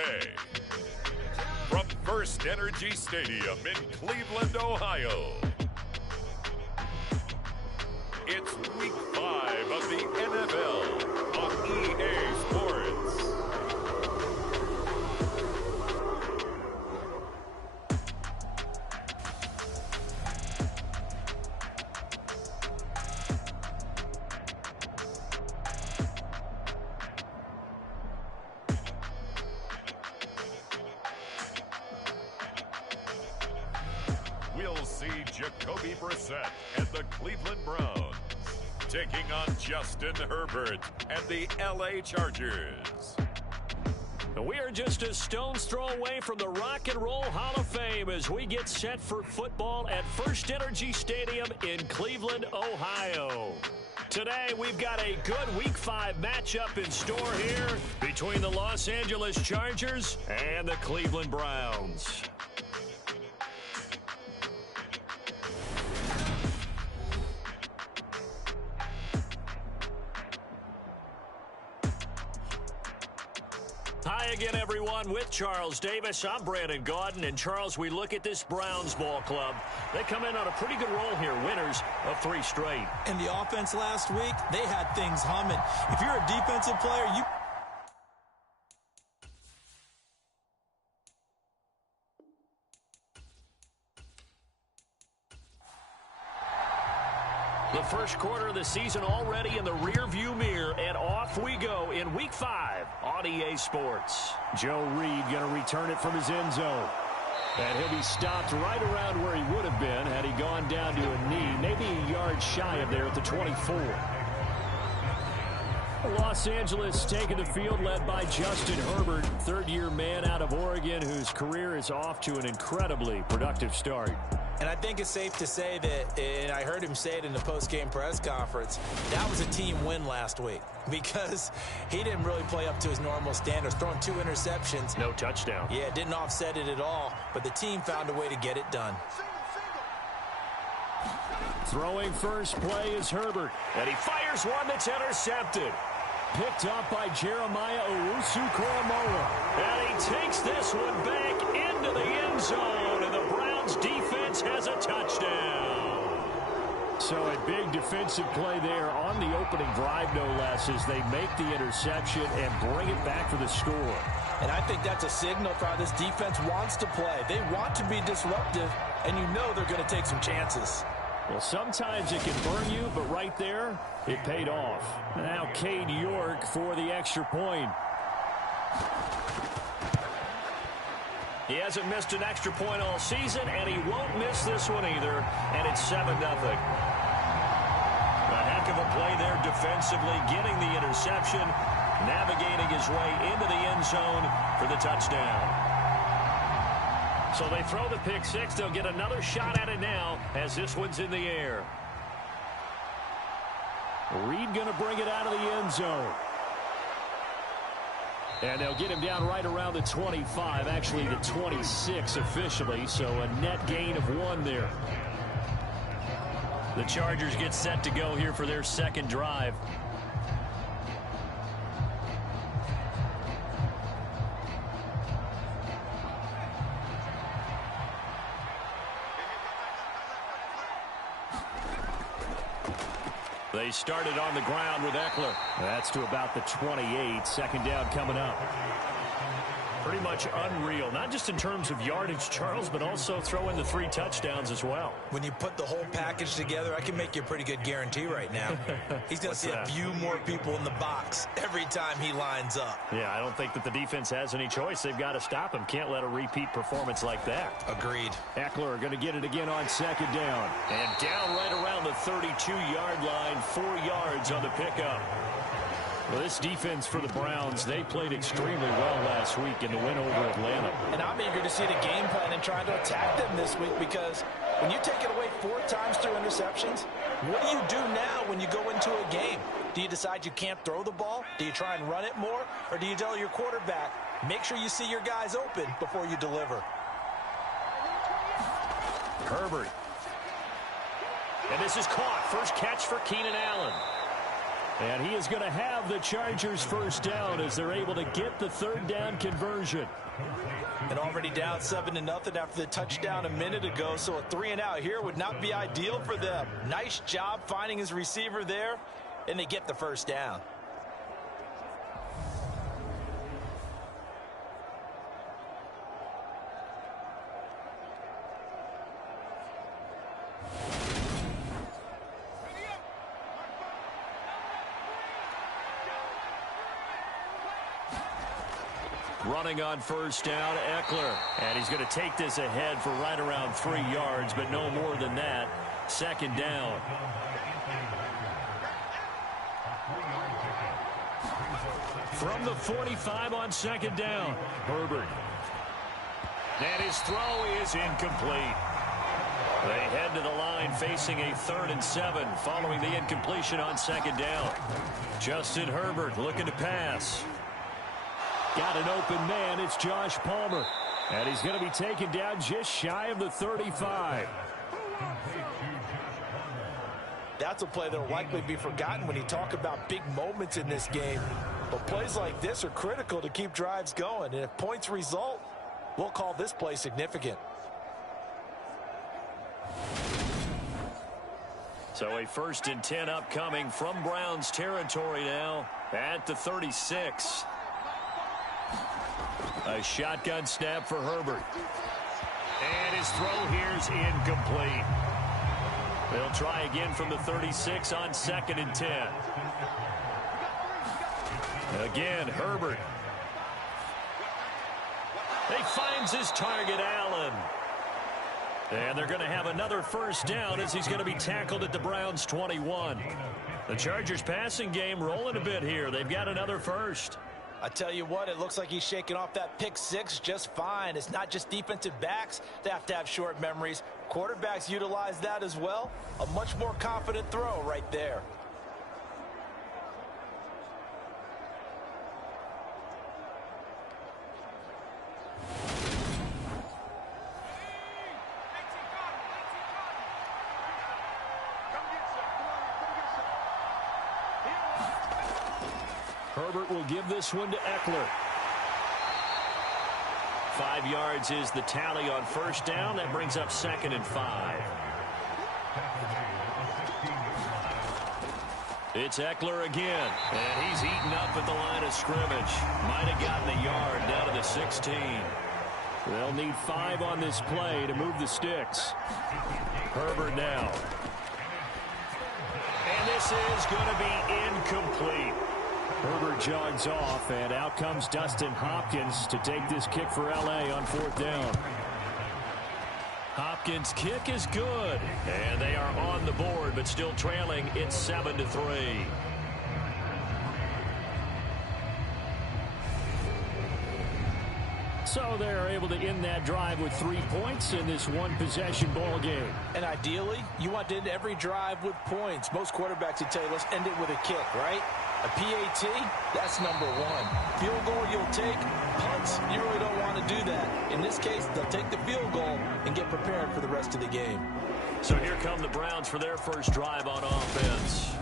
USA. From First Energy Stadium in Cleveland, Ohio. It's Week 5 of the NFL on EA Sports. We'll see Jacoby Brissett and the Cleveland Browns taking on Justin Herbert and the LA Chargers. We are just a stone's throw away from the Rock and Roll Hall of Fame as we get set for football at First Energy Stadium in Cleveland, Ohio. Today, we've got a good Week 5 matchup in store here between the Los Angeles Chargers and the Cleveland Browns. Hi again, everyone. With Charles Davis, I'm Brandon Gaudin. And, Charles, we look at this Browns ball club. They come in on a pretty good roll here, winners of 3 straight. And the offense last week, they had things humming. If you're a defensive player, you... The first quarter of the season already in the rearview mirror, and off we go in Week 5 on EA Sports. Joe Reed going to return it from his end zone. And he'll be stopped right around where he would have been had he gone down to a knee, maybe a yard shy of there at the 24. Los Angeles taking the field led by Justin Herbert, third-year man out of Oregon whose career is off to an incredibly productive start. And I think it's safe to say that, and I heard him say it in the post-game press conference, that was a team win last week because he didn't really play up to his normal standards, throwing 2 interceptions. No touchdown. Yeah, didn't offset it at all, but the team found a way to get it done. Throwing first play is Herbert, and he fires one that's intercepted. Picked up by Jeremiah Owusu-Koramoah. And he takes this one back into the end zone, and the Browns defense has a touchdown. So a big defensive play there on the opening drive, no less, as they make the interception and bring it back for the score. And I think that's a signal for how this defense wants to play. They want to be disruptive, and you know they're going to take some chances. Well, sometimes it can burn you, but right there, it paid off. Now Cade York for the extra point. He hasn't missed an extra point all season, and he won't miss this one either, and it's 7-0. A heck of a play there defensively, getting the interception, navigating his way into the end zone for the touchdown. So they throw the pick six. They'll get another shot at it now as this one's in the air. Reed going to bring it out of the end zone. And they'll get him down right around the 25, actually the 26 officially, so a net gain of 1 there. The Chargers get set to go here for their second drive. They started on the ground with Eckler. That's to about the 28. Second down coming up. Pretty much unreal, not just in terms of yardage, Charles, but also throw in the 3 touchdowns as well. When you put the whole package together, I can make you a pretty good guarantee right now. He's going to see a few more people in the box every time he lines up. Yeah, I don't think that the defense has any choice. They've got to stop him. Can't let a repeat performance like that. Agreed. Eckler going to get it again on second down. And down right around the 32-yard line, 4 yards on the pickup. Well, this defense for the Browns, they played extremely well last week in the win over Atlanta. And I'm eager to see the game plan and trying to attack them this week because when you take it away 4 times through interceptions, what do you do now when you go into a game? Do you decide you can't throw the ball? Do you try and run it more? Or do you tell your quarterback, make sure you see your guys open before you deliver? Herbert. And this is caught. First catch for Keenan Allen. And he is going to have the Chargers first down as they're able to get the third down conversion. And already down 7-0 after the touchdown a minute ago, so a 3-and-out here would not be ideal for them. Nice job finding his receiver there, and they get the first down. Running on first down, Eckler. And he's going to take this ahead for right around 3 yards, but no more than that. Second down. From the 45 on second down, Herbert. And his throw is incomplete. They head to the line facing a 3rd and 7 following the incompletion on second down. Justin Herbert looking to pass. Got an open man. It's Josh Palmer. And he's going to be taken down just shy of the 35. That's a play that will likely be forgotten when you talk about big moments in this game. But plays like this are critical to keep drives going. And if points result, we'll call this play significant. So a 1st and 10 upcoming from Browns territory now at the 36. A shotgun snap for Herbert. And his throw here is incomplete. They'll try again from the 36 on 2nd and 10. Again, Herbert. He finds his target, Allen. And they're going to have another first down as he's going to be tackled at the Browns' 21. The Chargers passing game rolling a bit here. They've got another first. I tell you what, it looks like he's shaking off that pick 6 just fine. It's not just defensive backs that have to have short memories. Quarterbacks utilize that as well. A much more confident throw right there. Herbert will give this one to Eckler. 5 yards is the tally on first down. That brings up 2nd and 5. It's Eckler again. And he's eaten up at the line of scrimmage. Might have gotten a yard down to the 16. They'll need 5 on this play to move the sticks. Herbert now. And this is going to be incomplete. Herbert jogs off, and out comes Dustin Hopkins to take this kick for L.A. on 4th down. Hopkins' kick is good, and they are on the board, but still trailing. It's 7-3. So they're able to end that drive with 3 points in this one-possession ball game. And ideally, you want to end every drive with points. Most quarterbacks would tell you, let's end it with a kick, right? A PAT, that's number 1. Field goal you'll take. Punts, you really don't want to do that. In this case, they'll take the field goal and get prepared for the rest of the game. So here come the Browns for their first drive on offense.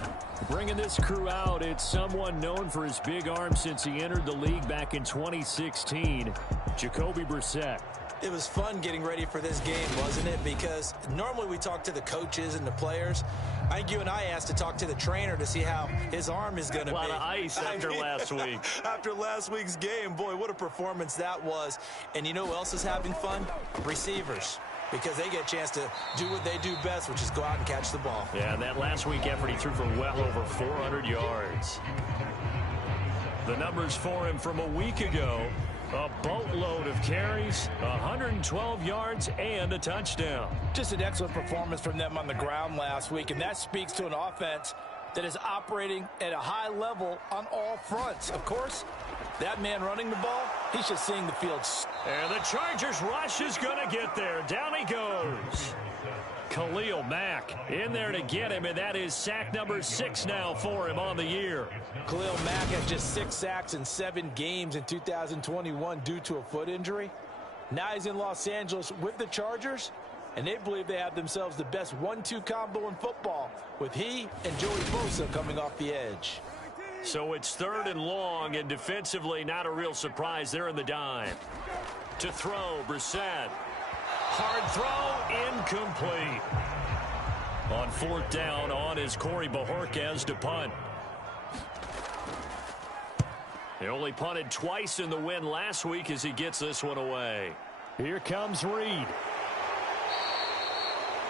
Bringing this crew out, it's someone known for his big arm since he entered the league back in 2016, Jacoby Brissett. It was fun getting ready for this game, wasn't it? Because normally we talk to the coaches and the players. I think you and I asked to talk to the trainer to see how his arm is going to be. A lot of ice after last week. After last week's game, boy, what a performance that was. And you know who else is having fun? Receivers. Because they get a chance to do what they do best, which is go out and catch the ball. Yeah, that last week effort, he threw for well over 400 yards. The numbers for him from a week ago, a boatload of carries, 112 yards, and a touchdown. Just an excellent performance from them on the ground last week, and that speaks to an offense that is operating at a high level on all fronts. Of course, that man running the ball, he's just seeing the field. And the Chargers rush is going to get there. Down he goes. Khalil Mack in there to get him, and that is sack number 6 now for him on the year. Khalil Mack had just 6 sacks in 7 games in 2021 due to a foot injury. Now he's in Los Angeles with the Chargers, and they believe they have themselves the best 1-2 combo in football with he and Joey Bosa coming off the edge. So it's 3rd and long, and defensively not a real surprise. They're in the dime. To throw, Brissett. Hard throw, incomplete. On 4th down, on is Corey Bojorquez to punt. He only punted twice in the win last week as he gets this one away. Here comes Reed.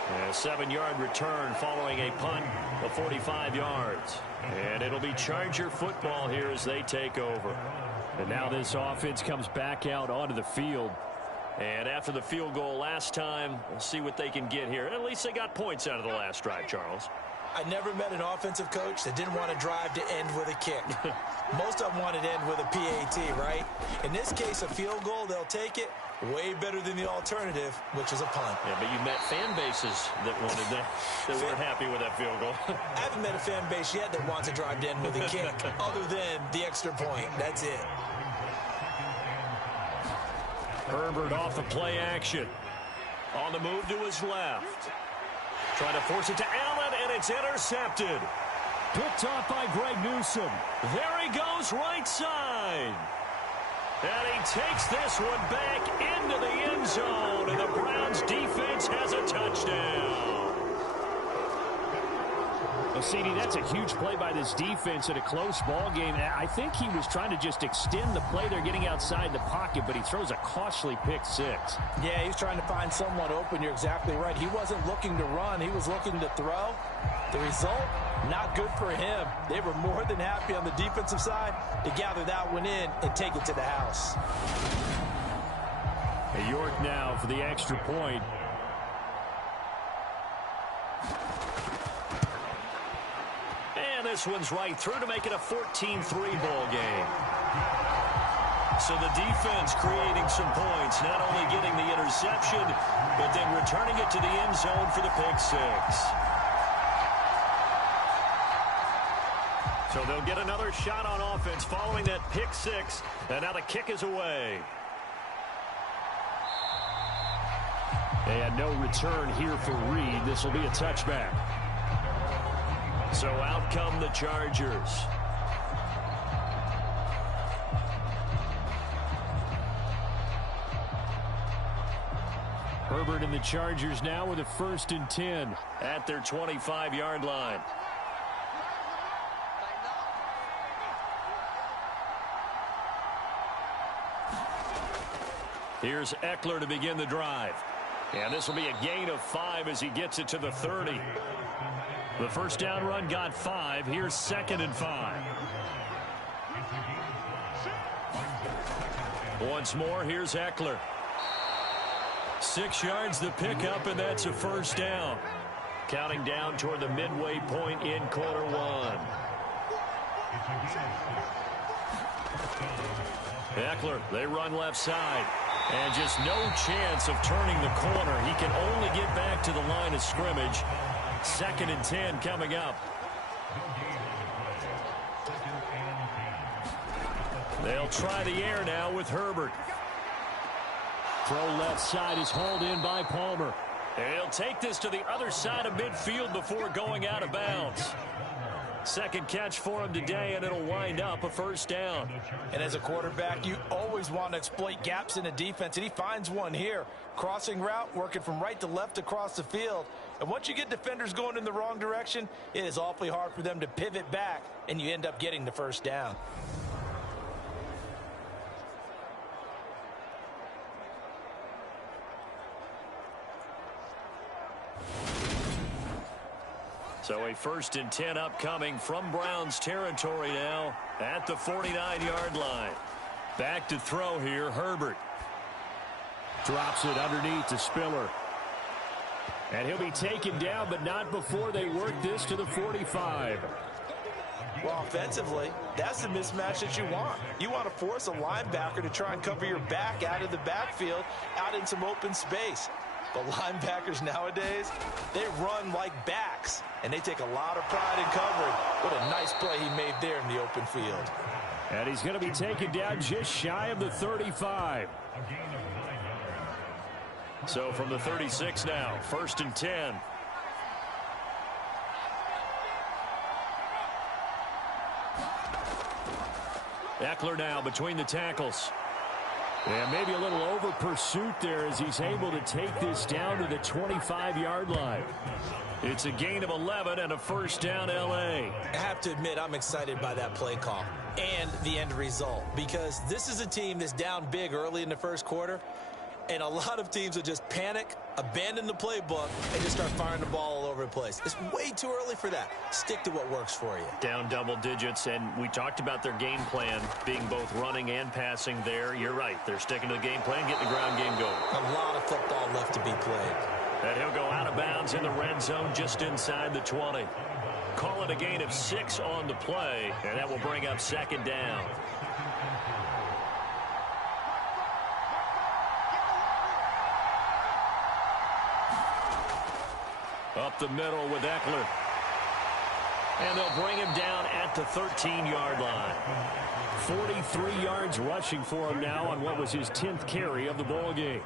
A 7-yard return following a punt of 45 yards. And it'll be Charger football here as they take over. And now this offense comes back out onto the field. And after the field goal last time, we'll see what they can get here. At least they got points out of the last drive, Charles. I never met an offensive coach that didn't want to drive to end with a kick. Most of them wanted to end with a PAT, right? In this case, a field goal, they'll take it. Way better than the alternative, which is a punt. Yeah, but you met fan bases that wanted that weren't happy with that field goal. I haven't met a fan base yet that wants to drive to end with a kick, other than the extra point. That's it. Herbert off the play action. On the move to his left. Trying to force it to Allen, and it's intercepted. Picked off by Greg Newsome. There he goes, right side. And he takes this one back into the end zone, and the Browns defense has a touchdown. Well, CD, that's a huge play by this defense in a close ball game. I think he was trying to just extend the play. They're getting outside the pocket, but he throws a costly pick six. Yeah, he's trying to find someone open. You're exactly right. He wasn't looking to run. He was looking to throw. The result, not good for him. They were more than happy on the defensive side to gather that one in and take it to the house. York now for the extra point. And this one's right through to make it a 14-3 ball game. So the defense creating some points, not only getting the interception, but then returning it to the end zone for the pick six. So they'll get another shot on offense following that pick six, and now the kick is away. They had no return here for Reed. This will be a touchback. So out come the Chargers. Herbert and the Chargers now with a 1st and 10 at their 25-yard line. Here's Eckler to begin the drive. And this will be a gain of 5 as he gets it to the 30. The first down run got 5. Here's 2nd and 5. Once more, here's Eckler. 6 yards the pickup, and that's a first down. Counting down toward the midway point in quarter one. Eckler, they run left side. And just no chance of turning the corner. He can only get back to the line of scrimmage. 2nd and 10 coming up. They'll try the air now with Herbert. Throw left side is hauled in by Palmer. And he'll take this to the other side of midfield before going out of bounds. Second catch for him today, and it'll wind up a first down. And as a quarterback, you always want to exploit gaps in the defense, and he finds one here. Crossing route, working from right to left across the field. And once you get defenders going in the wrong direction, it is awfully hard for them to pivot back, and you end up getting the first down. So a 1st and 10 upcoming from Browns territory now at the 49-yard line. Back to throw here, Herbert. Drops it underneath to Spiller. And he'll be taken down, but not before they work this to the 45. Well, offensively, that's the mismatch that you want. You want to force a linebacker to try and cover your back out of the backfield, out in some open space. But linebackers nowadays, they run like backs, and they take a lot of pride in covering. What a nice play he made there in the open field. And he's going to be taken down just shy of the 35. So from the 36 now, 1st and 10. Eckler now between the tackles. And maybe a little over pursuit there as he's able to take this down to the 25-yard line. It's a gain of 11 and a first down, L.A. I have to admit, I'm excited by that play call and the end result, because this is a team that's down big early in the first quarter, and a lot of teams will just panic, abandon the playbook, and just start firing the ball all over the place. It's way too early for that. Stick to what works for you. Down double digits, and we talked about their game plan being both running and passing there. You're right. They're sticking to the game plan, getting the ground game going. A lot of football left to be played. And he'll go out of bounds in the red zone just inside the 20. Call it a gain of 6 on the play, and that will bring up 2nd down. Up the middle with Eckler. And they'll bring him down at the 13-yard line. 43 yards rushing for him now on what was his 10th carry of the ball game.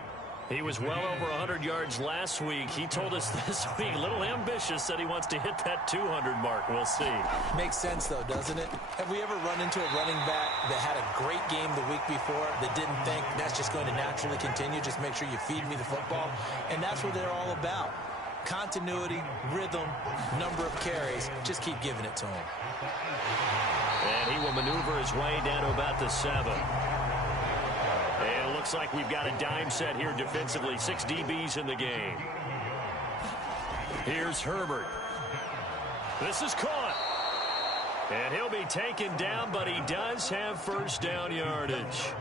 He was well over 100 yards last week. He told us this week, a little ambitious, said he wants to hit that 200 mark. We'll see. Makes sense, though, doesn't it? Have we ever run into a running back that had a great game the week before that didn't think that's just going to naturally continue? Just make sure you feed me the football. And that's what they're all about. Continuity, rhythm, number of carries. Just keep giving it to him. And he will maneuver his way down to about the 7. And it looks like we've got a dime set here defensively. 6 DBs in the game. Here's Herbert. This is caught. And he'll be taken down, but he does have first down yardage.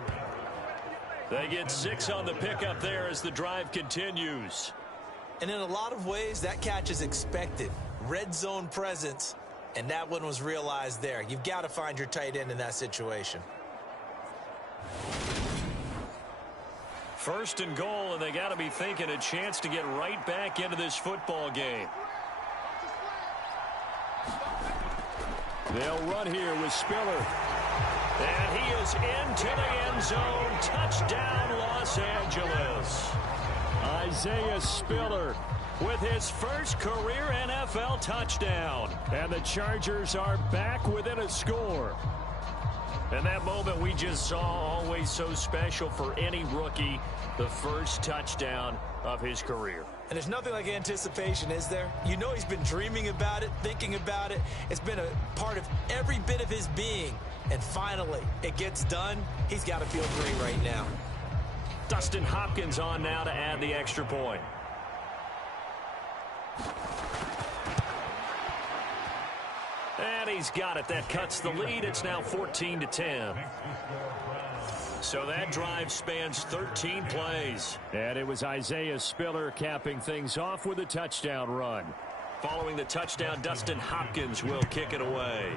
They get 6 on the pickup there as the drive continues. And in a lot of ways, that catch is expected. Red zone presence, and that one was realized there. You've got to find your tight end in that situation. 1st and goal, and they got to be thinking a chance to get right back into this football game. They'll run here with Spiller. And he is into the end zone. Touchdown, Los Angeles. Isaiah Spiller with his first career NFL touchdown. And the Chargers are back within a score. And that moment we just saw, always so special for any rookie, the first touchdown of his career. And there's nothing like anticipation, is there? You know he's been dreaming about it, thinking about it. It's been a part of every bit of his being. And finally, it gets done. He's got to feel great right now. Dustin Hopkins on now to add the extra point. And he's got it. That cuts the lead. It's now 14-10. So that drive spans 13 plays. And it was Isaiah Spiller capping things off with a touchdown run. Following the touchdown, Dustin Hopkins will kick it away.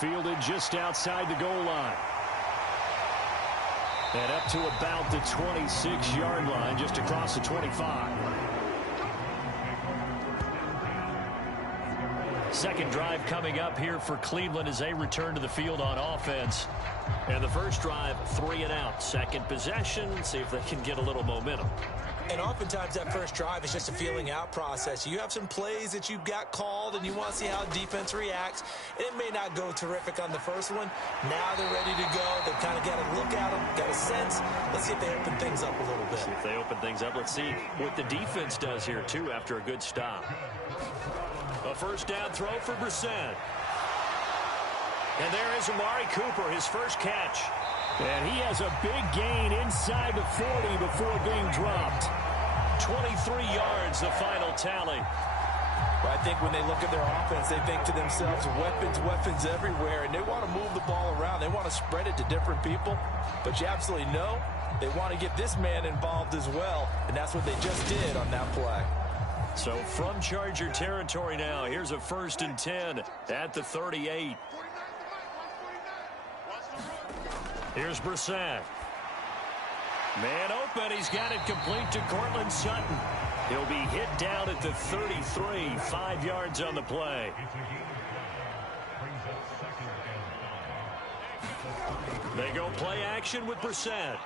Fielded just outside the goal line. And up to about the 26-yard line, just across the 25. Second drive coming up here for Cleveland as they return to the field on offense. And the first drive, 3 and out. Second possession, see if they can get a little momentum. And oftentimes that first drive is just a feeling out process. You have some plays that you've got called and you want to see how defense reacts. It may not go terrific on the first one. Now they're ready to go. They've kind of got a look at them, got a sense. Let's see if they open things up a little bit. See if they open things up. Let's see what the defense does here, too, after a good stop. A first down throw for Brissett. And there is Amari Cooper, his first catch. And he has a big gain inside the 40 before being dropped. 23 yards, the final tally. Well, I think when they look at their offense, they think to themselves, weapons everywhere, and they want to move the ball around. They want to spread it to different people. But you absolutely know they want to get this man involved as well, and that's what they just did on that play. So from Charger territory now, here's a 1st and 10 at the 38. Here's Brissett. Man open. He's got it complete to Cortland Sutton. He'll be hit down at the 33. 5 yards on the play. They go play action with Brissett.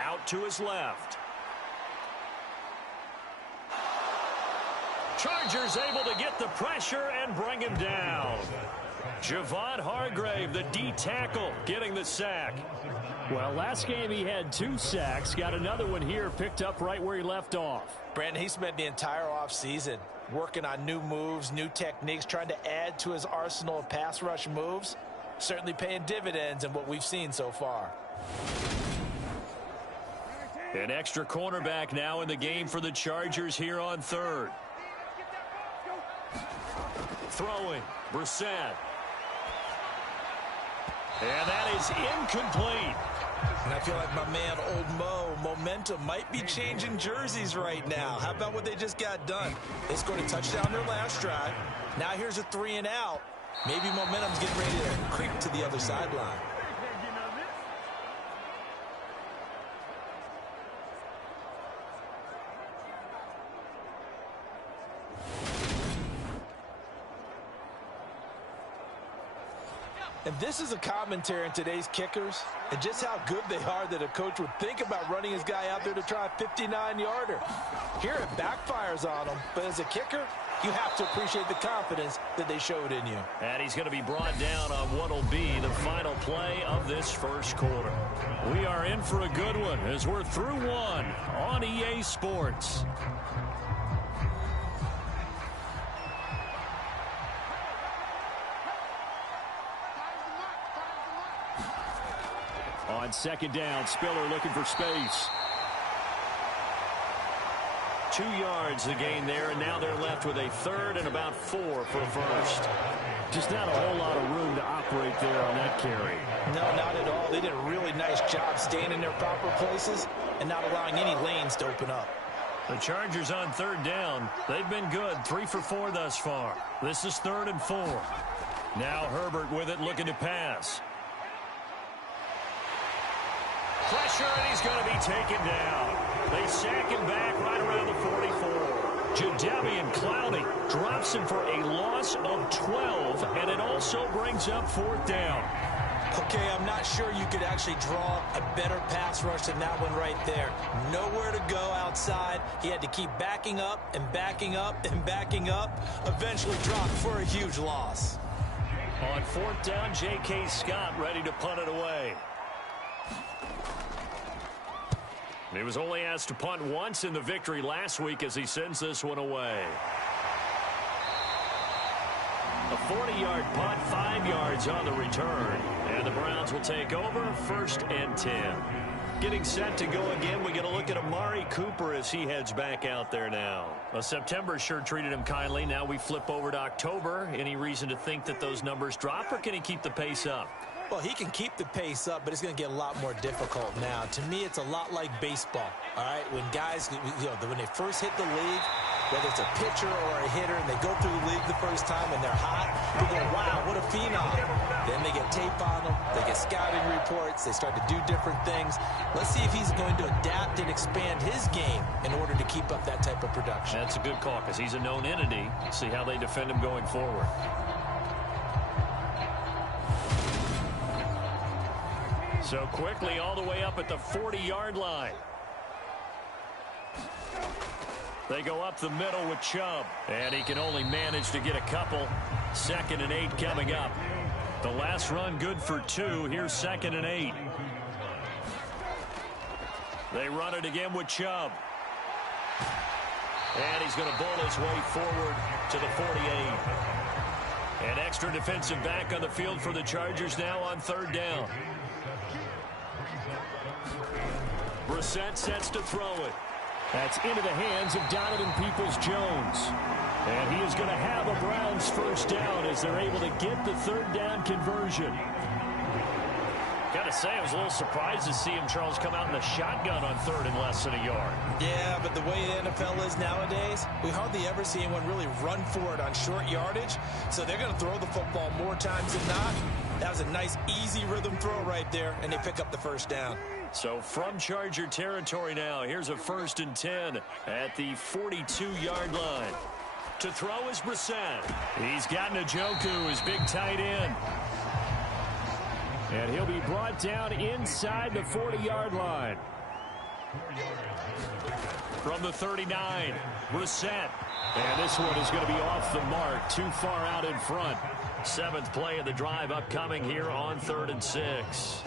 out to his left. Chargers able to get the pressure and bring him down. Javon Hargrave, the D tackle, getting the sack. Well, last game he had 2 sacks. Got another one here, picked up right where he left off. Brandon, he spent the entire offseason working on new moves, new techniques, trying to add to his arsenal of pass rush moves. Certainly paying dividends in what we've seen so far. An extra cornerback now in the game for the Chargers here on third. Throwing, Brissett. And that is incomplete. And I feel like my man, Old Mo, momentum might be changing jerseys right now. How about what they just got done? They scored a touchdown their last drive. Now here's a 3 and out. Maybe momentum's getting ready to creep to the other sideline. And this is a commentary on today's kickers and just how good they are that a coach would think about running his guy out there to try a 59-yarder. Here it backfires on him, but as a kicker, you have to appreciate the confidence that they showed in you. And he's going to be brought down on what will be the final play of this first quarter. We are in for a good one as we're through one on EA Sports. On second down, Spiller looking for space. 2 yards the gain there, and now they're left with a third and about 4 for first. Just not a whole lot of room to operate there on that carry. No, not at all. They did a really nice job staying in their proper places and not allowing any lanes to open up. The Chargers on third down. They've been good, 3 for 4 thus far. This is 3rd and 4. Now Herbert with it, looking to pass. Pressure, and he's going to be taken down. They sack him back right around the 44. Jadeveon Clowney drops him for a loss of 12, and it also brings up 4th down. Okay, I'm not sure you could actually draw a better pass rush than that one right there. Nowhere to go outside. He had to keep backing up and backing up and backing up. Eventually dropped for a huge loss. On 4th down, J.K. Scott ready to punt it away. He was only asked to punt once in the victory last week as he sends this one away. A 40-yard punt, 5 yards on the return. And the Browns will take over, 1st and 10. Getting set to go again, we get a look at Amari Cooper as he heads back out there now. Well, September sure treated him kindly. Now we flip over to October. Any reason to think that those numbers drop, or can he keep the pace up? Well, he can keep the pace up, but it's going to get a lot more difficult now. To me, it's a lot like baseball, all right? When guys, when they first hit the league, whether it's a pitcher or a hitter, and they go through the league the first time and they're hot, people go, wow, what a phenom. Then they get tape on them, they get scouting reports, they start to do different things. Let's see if he's going to adapt and expand his game in order to keep up that type of production. That's a good call because he's a known entity. See how they defend him going forward. So quickly all the way up at the 40-yard line. They go up the middle with Chubb. And he can only manage to get a couple. 2nd and 8 coming up. The last run good for 2. Here's 2nd and 8. They run it again with Chubb. And he's going to bowl his way forward to the 48. An extra defensive back on the field for the Chargers now on 3rd down. Brissett sets to throw it. That's into the hands of Donovan Peoples-Jones. And he is going to have a Browns 1st down as they're able to get the 3rd down conversion. Got to say, I was a little surprised to see him, Charles, come out in the shotgun on 3rd and less than a yard. Yeah, but the way the NFL is nowadays, we hardly ever see anyone really run for it on short yardage. So they're going to throw the football more times than not. That was a nice, easy rhythm throw right there, and they pick up the 1st down. So from Charger territory now, here's a 1st and 10 at the 42-yard line. To throw is Brissett. He's got Njoku, his big tight end. And he'll be brought down inside the 40-yard line. From the 39, Brissett. And this one is going to be off the mark, too far out in front. 7th play of the drive upcoming here on 3rd and 6.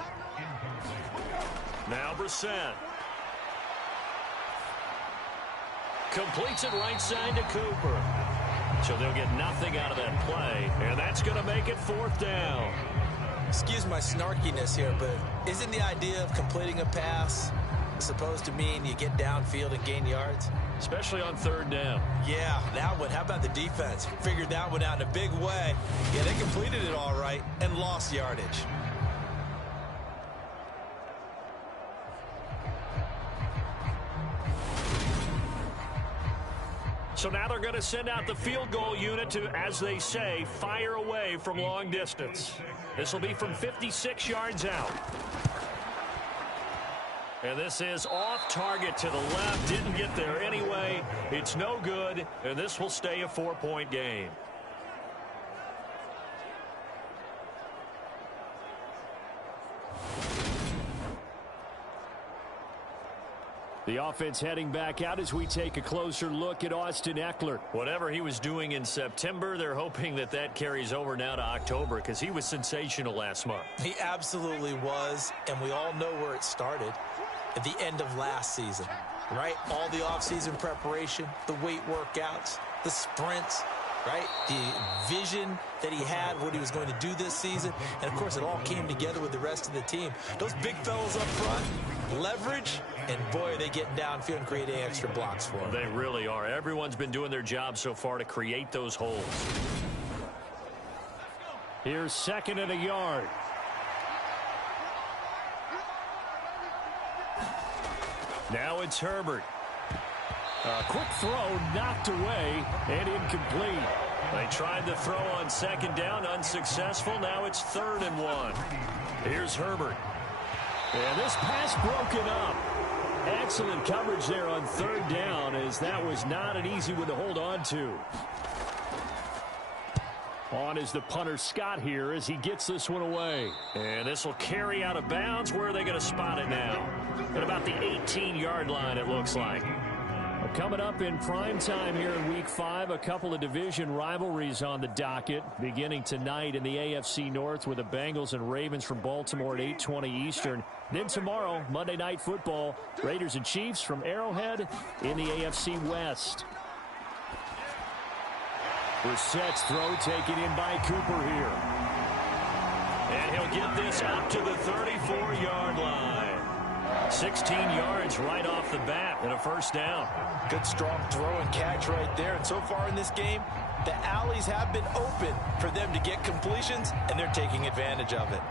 Now Brissett. Completes it right side to Cooper. So they'll get nothing out of that play, and that's going to make it 4th down. Excuse my snarkiness here, but isn't the idea of completing a pass supposed to mean you get downfield and gain yards? Especially on 3rd down. Yeah, that one. How about the defense? Figured that one out in a big way. Yeah, they completed it all right and lost yardage. So now they're going to send out the field goal unit to, as they say, fire away from long distance. This will be from 56 yards out. And this is off target to the left. Didn't get there anyway. It's no good, and this will stay a 4-point game. The offense heading back out as we take a closer look at Austin Eckler. Whatever he was doing in September, they're hoping that that carries over now to October because he was sensational last month. He absolutely was, and we all know where it started. At the end of last season, right? All the offseason preparation, the weight workouts, the sprints, right? The vision that he had, what he was going to do this season. And, of course, it all came together with the rest of the team. Those big fellas up front, leverage, and, boy, are they getting downfield and creating extra blocks for him. They really are. Everyone's been doing their job so far to create those holes. Here's 2nd and a yard. Now it's Herbert. A quick throw knocked away and incomplete. They tried the throw on 2nd down, unsuccessful. Now it's 3rd and 1. Here's Herbert. And this pass broken up. Excellent coverage there on 3rd down, as that was not an easy one to hold on to. On is the punter Scott here as he gets this one away. And this will carry out of bounds. Where are they going to spot it now? At about the 18-yard line, it looks like. Well, coming up in prime time here in Week 5, a couple of division rivalries on the docket. Beginning tonight in the AFC North with the Bengals and Ravens from Baltimore at 8:20 Eastern. Then tomorrow, Monday Night Football, Raiders and Chiefs from Arrowhead in the AFC West. Brissett's throw taken in by Cooper here. And he'll get this up to the 34-yard line. 16 yards right off the bat and a 1st down. Good strong throw and catch right there. And so far in this game, the alleys have been open for them to get completions, and they're taking advantage of it.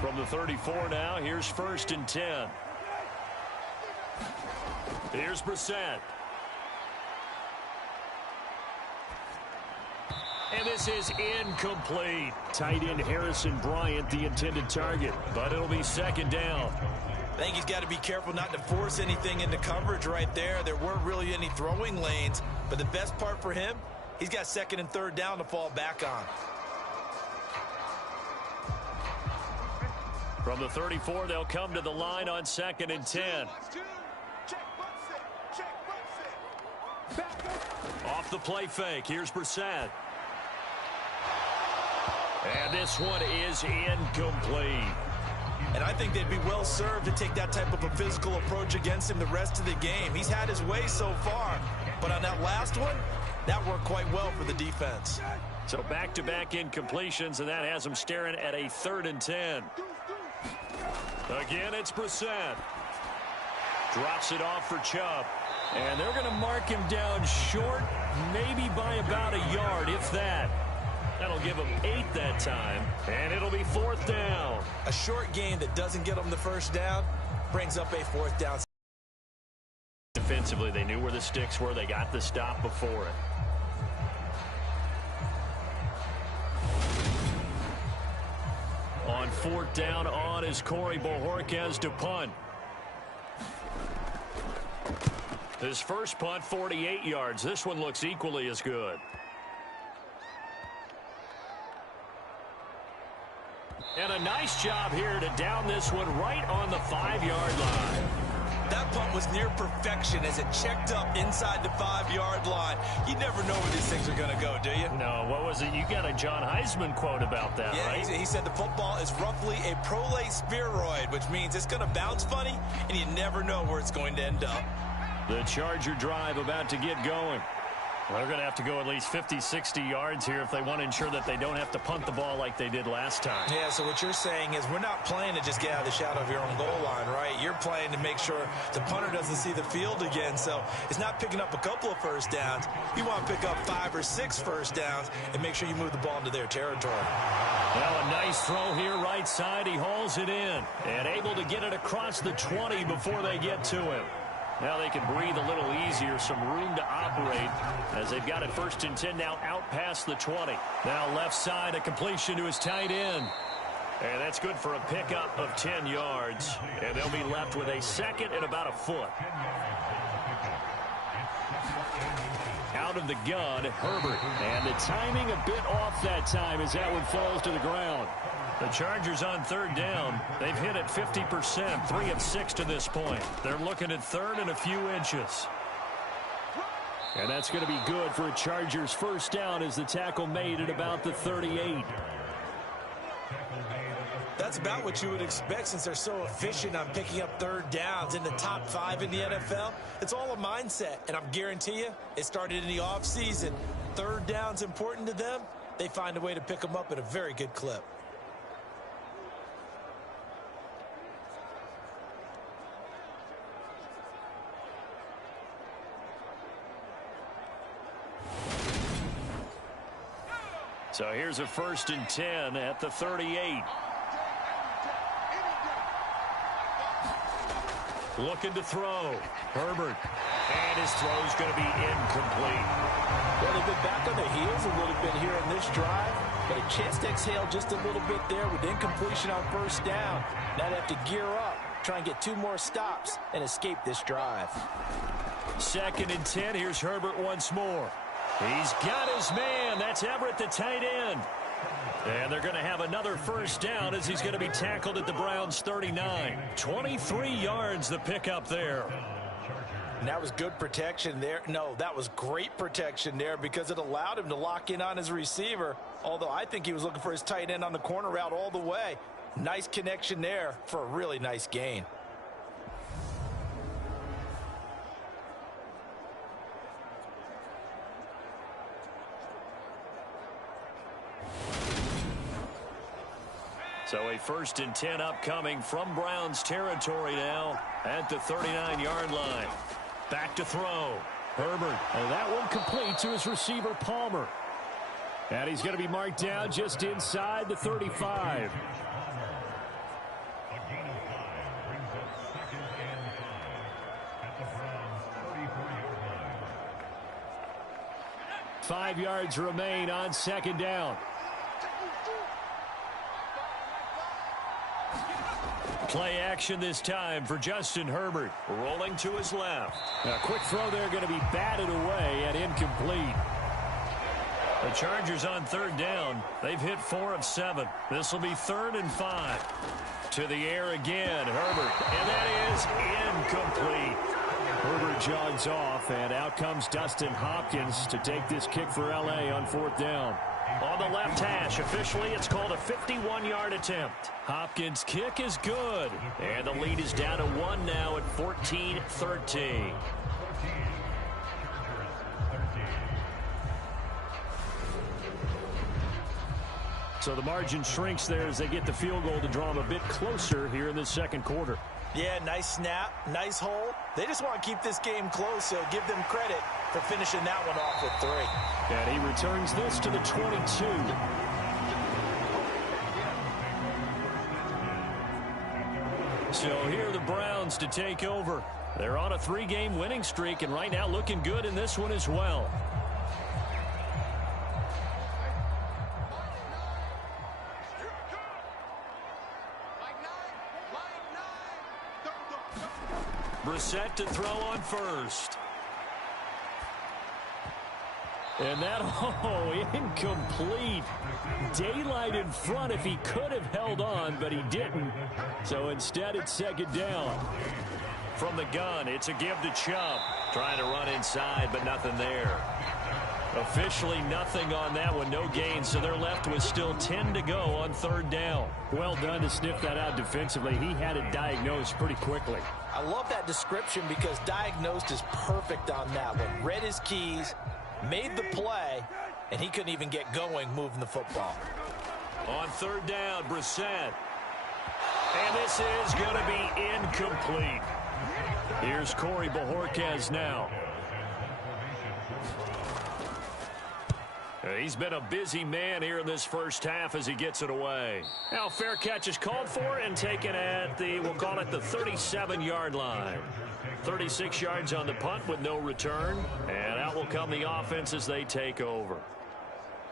From the 34 now, here's 1st and 10. Here's Brissett. And this is incomplete. Tight end Harrison Bryant, the intended target. But it'll be 2nd down. I think he's got to be careful not to force anything into coverage right there. There weren't really any throwing lanes. But the best part for him, he's got 2nd and 3rd down to fall back on. From the 34, they'll come to the line on 2nd and 10. Off the play fake, here's Brissett. And this one is incomplete. And I think they'd be well served to take that type of a physical approach against him the rest of the game. He's had his way so far. But on that last one, that worked quite well for the defense. So back-to-back incompletions, and that has them staring at a 3rd and 10. Again, it's Brissett. Drops it off for Chubb. And they're going to mark him down short, maybe by about a yard, if that. That'll give him 8 that time, and it'll be 4th down. A short game that doesn't get them the 1st down brings up a 4th down. Defensively, they knew where the sticks were. They got the stop before it. On 4th down, on is Corey Bojorquez to punt. His first punt, 48 yards. This one looks equally as good. And a nice job here to down this one right on the 5-yard line. That punt was near perfection as it checked up inside the 5-yard line. You never know where these things are going to go, do you? No, what was it? You got a John Heisman quote about that, yeah, right? He said the football is roughly a prolate spheroid, which means it's going to bounce funny, and you never know where it's going to end up. The Charger drive about to get going. They're going to have to go at least 50, 60 yards here if they want to ensure that they don't have to punt the ball like they did last time. Yeah, so what you're saying is we're not playing to just get out of the shadow of your own goal line, right? You're playing to make sure the punter doesn't see the field again. So it's not picking up a couple of first downs. You want to pick up 5 or 6 first downs and make sure you move the ball into their territory. Well, a nice throw here right side. He hauls it in and able to get it across the 20 before they get to him. Now they can breathe a little easier, some room to operate as they've got it 1st and 10 now out past the 20. Now left side, a completion to his tight end. And that's good for a pickup of 10 yards. And they'll be left with a 2nd and about a foot. Out of the gun, Herbert. And the timing a bit off that time as that one falls to the ground. The Chargers on 3rd down. They've hit it 50%, 3 of 6 to this point. They're looking at 3rd and a few inches. And that's going to be good for a Chargers 1st down as the tackle made at about the 38. That's about what you would expect since they're so efficient on picking up 3rd downs in the top 5 in the NFL. It's all a mindset, and I'm guarantee you it started in the offseason. 3rd down's important to them. They find a way to pick them up at a very good clip. So here's a 1st and 10 at the 38. Looking to throw. Herbert. And his throw's going to be incomplete. Well, they've been back on their heels a little bit here in this drive, but a chance to exhale just a little bit there with incompletion on 1st down. Now they have to gear up, try and get 2 more stops, and escape this drive. 2nd and 10. Here's Herbert once more. He's got his man. That's Everett, the tight end. And they're going to have another 1st down as he's going to be tackled at the Browns' 39. 23 yards the pickup there. And that was good protection there. No, that was great protection there because it allowed him to lock in on his receiver, although I think he was looking for his tight end on the corner route all the way. Nice connection there for a really nice gain. So a 1st and 10 upcoming from Browns territory now at the 39-yard line. Back to throw. Herbert. And that one complete to his receiver, Palmer. And he's going to be marked down just inside the 35. Five yards remain on 2nd down. Play action this time for Justin Herbert. Rolling to his left. A quick throw there going to be batted away and incomplete. The Chargers on 3rd down. They've hit 4 of 7. This will be 3rd and 5. To the air again, Herbert. And that is incomplete. Herbert jogs off, and out comes Dustin Hopkins to take this kick for L.A. on 4th down. On the left hash, officially it's called a 51-yard attempt. Hopkins' kick is good. And the lead is down to 1 now at 14-13. So the margin shrinks there as they get the field goal to draw them a bit closer here in the 2nd quarter. Yeah, nice snap, nice hole. They just want to keep this game close, so give them credit for finishing that one off with 3. And he returns this to the 22. So here are the Browns to take over. They're on a 3-game winning streak, and right now looking good in this one as well. Brissett to throw on 1st. And that, incomplete. Daylight in front if he could have held on, but he didn't. So instead, it's second down. From the gun, it's a give to Chubb. Trying to run inside, but nothing there. Officially nothing on that one, no gain, so they're left with still 10 to go on third down. Well done to sniff that out defensively. He had it diagnosed pretty quickly. I love that description because diagnosed is perfect on that one. Read his keys, made the play, and he couldn't even get going moving the football. On third down, Brissett. And this is going to be incomplete. Here's Corey Bojorquez now. He's been a busy man here in this first half as he gets it away. Now fair catch is called for and taken at the, we'll call it the 37-yard line. 36 yards on the punt with no return. And out will come the offense as they take over.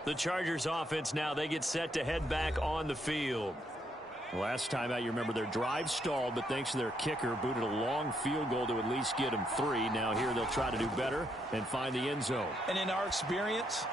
The Chargers offense now, they get set to head back on the field. Last time out, you remember their drive stalled, but thanks to their kicker, booted a long field goal to at least get them 3. Now here they'll try to do better and find the end zone. And in our experience,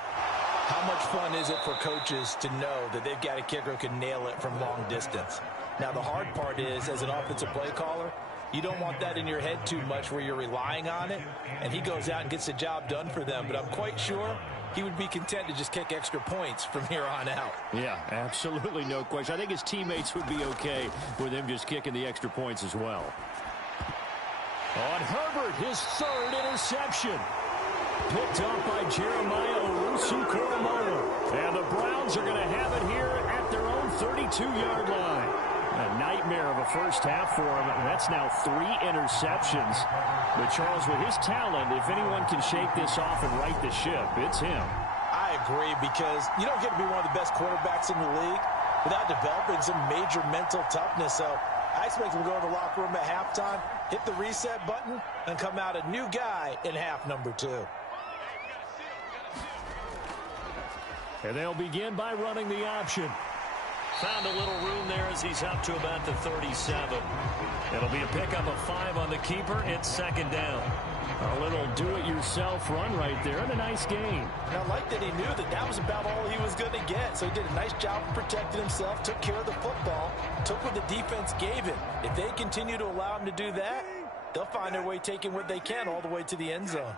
how much fun is it for coaches to know that they've got a kicker who can nail it from long distance? Now the hard part is, as an offensive play caller, you don't want that in your head too much where you're relying on it, and he goes out and gets the job done for them. But I'm quite sure he would be content to just kick extra points from here on out. Yeah, absolutely no question. I think his teammates would be okay with him just kicking the extra points as well. On Herbert, his third interception. Picked up by Jeremiah Owusu-Koramoah. And the Browns are going to have it here at their own 32-yard line. A nightmare of a first half for him. That's now 3 interceptions. But Charles, with his talent, if anyone can shake this off and right the ship, it's him. I agree, because you don't get to be one of the best quarterbacks in the league without developing some major mental toughness. So I expect him to go to the locker room at halftime, hit the reset button, and come out a new guy in half number 2. And they'll begin by running the option. Found a little room there as he's up to about the 37. It'll be a pickup of 5 on the keeper. It's second down. A little do-it-yourself run right there and a nice gain. And I like that he knew that that was about all he was going to get. So he did a nice job of protecting himself, took care of the football, took what the defense gave him. If they continue to allow him to do that, they'll find their way taking what they can all the way to the end zone.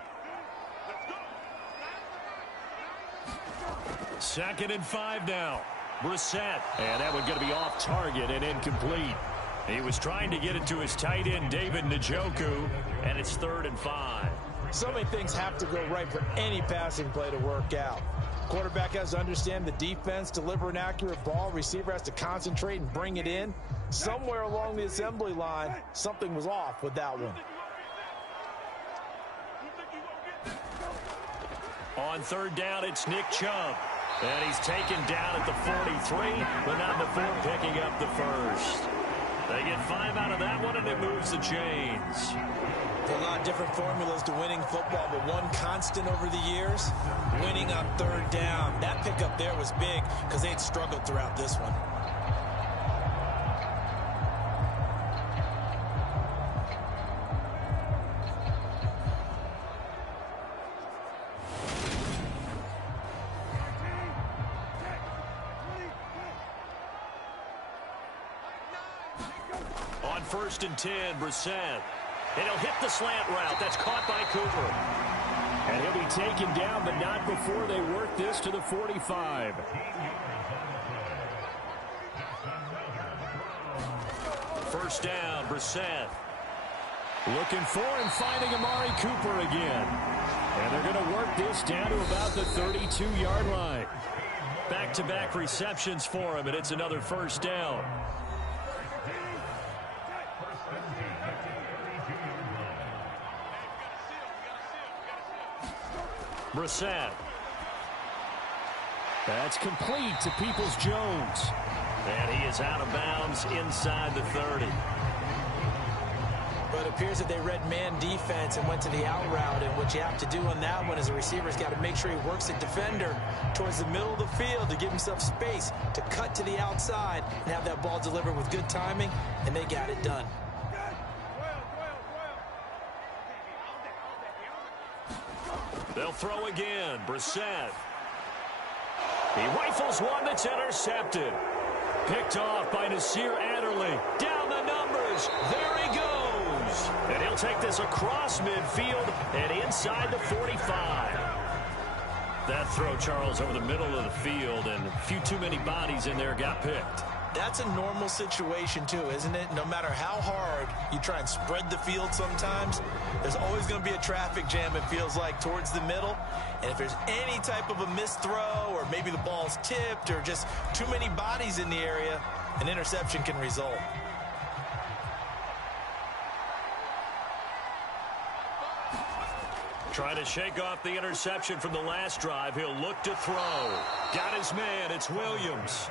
Second and 5 now. Brissett. And that one going to be off target and incomplete. He was trying to get it to his tight end, David Njoku, and it's 3rd and 5. So many things have to go right for any passing play to work out. Quarterback has to understand the defense, deliver an accurate ball. Receiver has to concentrate and bring it in. Somewhere along the assembly line, something was off with that one. On third down, it's Nick Chubb. And he's taken down at the 43, but not before picking up the first. They get 5 out of that one, and it moves the chains. There are a lot of different formulas to winning football, but one constant over the years, winning on third down. That pickup there was big because they had struggled throughout this one. On 1st and 10, Brissett. And he'll hit the slant route. That's caught by Cooper. And he'll be taken down, but not before they work this to the 45. First down, Brissett. Looking for and finding Amari Cooper again. And they're going to work this down to about the 32-yard line. Back-to-back receptions for him, and it's another first down. Brissett. That's complete to Peoples-Jones. And he is out of bounds inside the 30. But it appears that they read man defense and went to the out route. And what you have to do on that one is the receiver's got to make sure he works the defender towards the middle of the field to give himself space to cut to the outside and have that ball delivered with good timing, and they got it done. They'll throw again. Brissett. He rifles one that's intercepted. Picked off by Nasir Adderley. Down the numbers. There he goes. And he'll take this across midfield and inside the 45. That throw, Charles, over the middle of the field, and a few too many bodies in there got picked. That's a normal situation, too, isn't it? No matter how hard you try and spread the field sometimes, there's always going to be a traffic jam, it feels like, towards the middle. And if there's any type of a missed throw, or maybe the ball's tipped, or just too many bodies in the area, an interception can result. Trying to shake off the interception from the last drive. He'll look to throw. Got his man. It's Williams.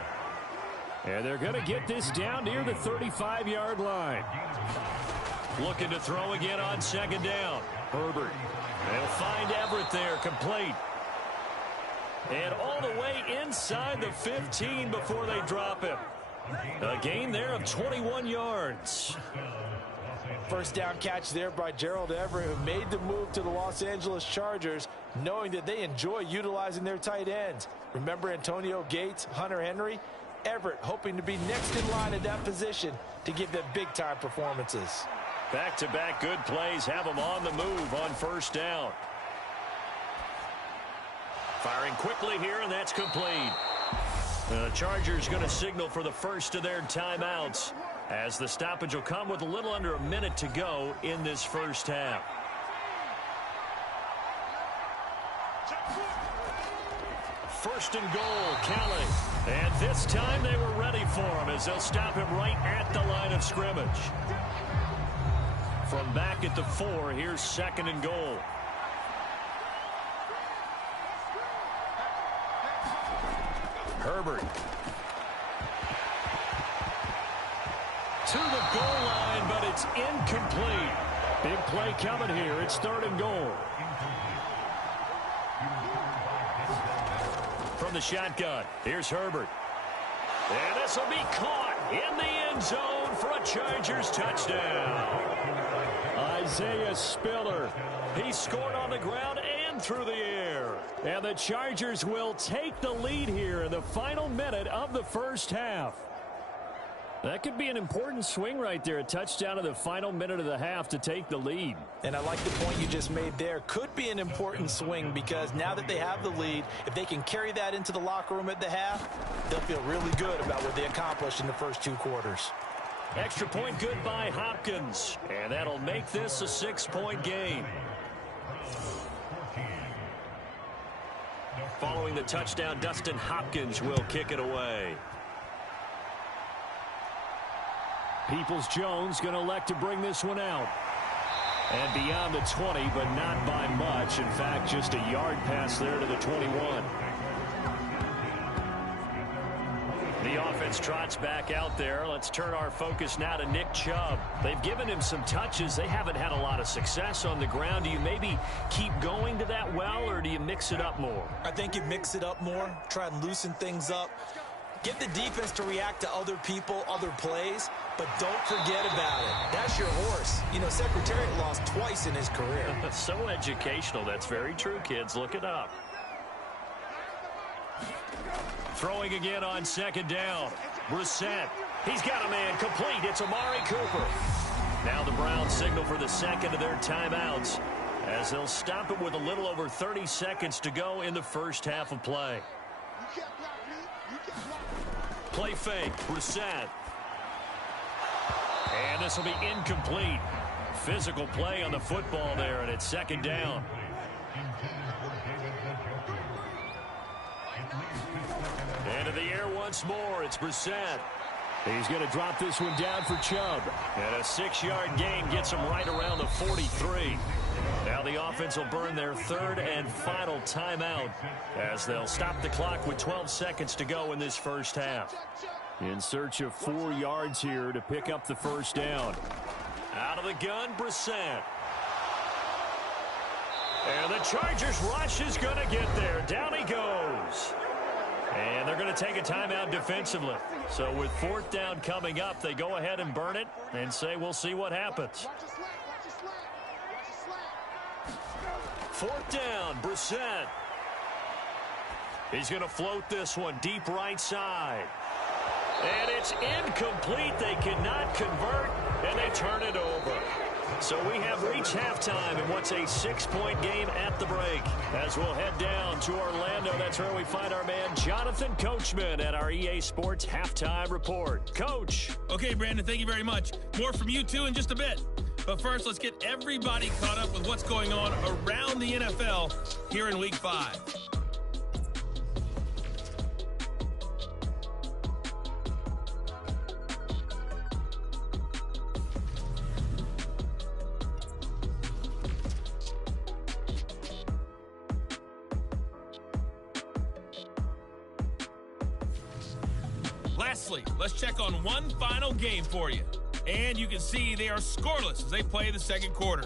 And they're going to get this down near the 35-yard line. Looking to throw again on second down. Herbert. They'll find Everett there, complete. And all the way inside the 15 before they drop him. A gain there of 21 yards. First down catch there by Gerald Everett, who made the move to the Los Angeles Chargers, knowing that they enjoy utilizing their tight ends. Remember Antonio Gates, Hunter Henry? Everett hoping to be next in line at that position to give them big-time performances. Back-to-back good plays have them on the move on first down. Firing quickly here, and that's complete. The Chargers going to signal for the first of their timeouts, as the stoppage will come with a little under a minute to go in this first half. First and goal, Kelly. And this time they were ready for him, as they'll stop him right at the line of scrimmage. From back at the 4, here's second and goal. Herbert. To the goal line, but it's incomplete. Big play coming here. It's third and goal. From the shotgun, here's Herbert. And this will be caught in the end zone for a Chargers touchdown. Isaiah Spiller. He scored on the ground and through the air. And the Chargers will take the lead here in the final minute of the first half. That could be an important swing right there. A touchdown in the final minute of the half to take the lead. And I like the point you just made there. Could be an important swing, because now that they have the lead, if they can carry that into the locker room at the half, they'll feel really good about what they accomplished in the first 2 quarters. Extra point good by Hopkins. And that'll make this a 6-point game. Following the touchdown, Dustin Hopkins will kick it away. Peoples-Jones going to elect to bring this one out. And beyond the 20, but not by much. In fact, just a yard pass there to the 21. The offense trots back out there. Let's turn our focus now to Nick Chubb. They've given him some touches. They haven't had a lot of success on the ground. Do you maybe keep going to that well, or do you mix it up more? I think you mix it up more, try and loosen things up. Get the defense to react to other people, other plays, but don't forget about it. That's your horse. You know, Secretariat lost twice in his career. So educational. That's very true, kids. Look it up. Throwing again on second down. Brissett. He's got a man complete. It's Amari Cooper. Now the Browns signal for the second of their timeouts, as they'll stop it with a little over 30 seconds to go in the first half of play. Play fake, Brissett. And this will be incomplete. Physical play on the football there, and it's second down. Into the air once more, it's Brissett. He's going to drop this one down for Chubb. And a 6-yard gain gets him right around the 43. Now the offense will burn their third and final timeout, as they'll stop the clock with 12 seconds to go in this first half. In search of 4 yards here to pick up the first down. Out of the gun, Brissett. And the Chargers rush is going to get there. Down he goes. And they're going to take a timeout defensively. So with fourth down coming up, they go ahead and burn it and say, we'll see what happens. Fourth down, Brissett. He's going to float this one deep right side. And it's incomplete. They cannot convert, and they turn it over. So we have reached halftime in what's a 6-point game at the break. As we'll head down to Orlando, that's where we find our man Jonathan Coachman at our EA Sports Halftime Report. Coach. Okay, Brandon, thank you very much. More from you two in just a bit. But first, let's get everybody caught up with what's going on around the NFL here in Week 5. Lastly, let's check on one final game for you. And you can see they are scoreless as they play the second quarter.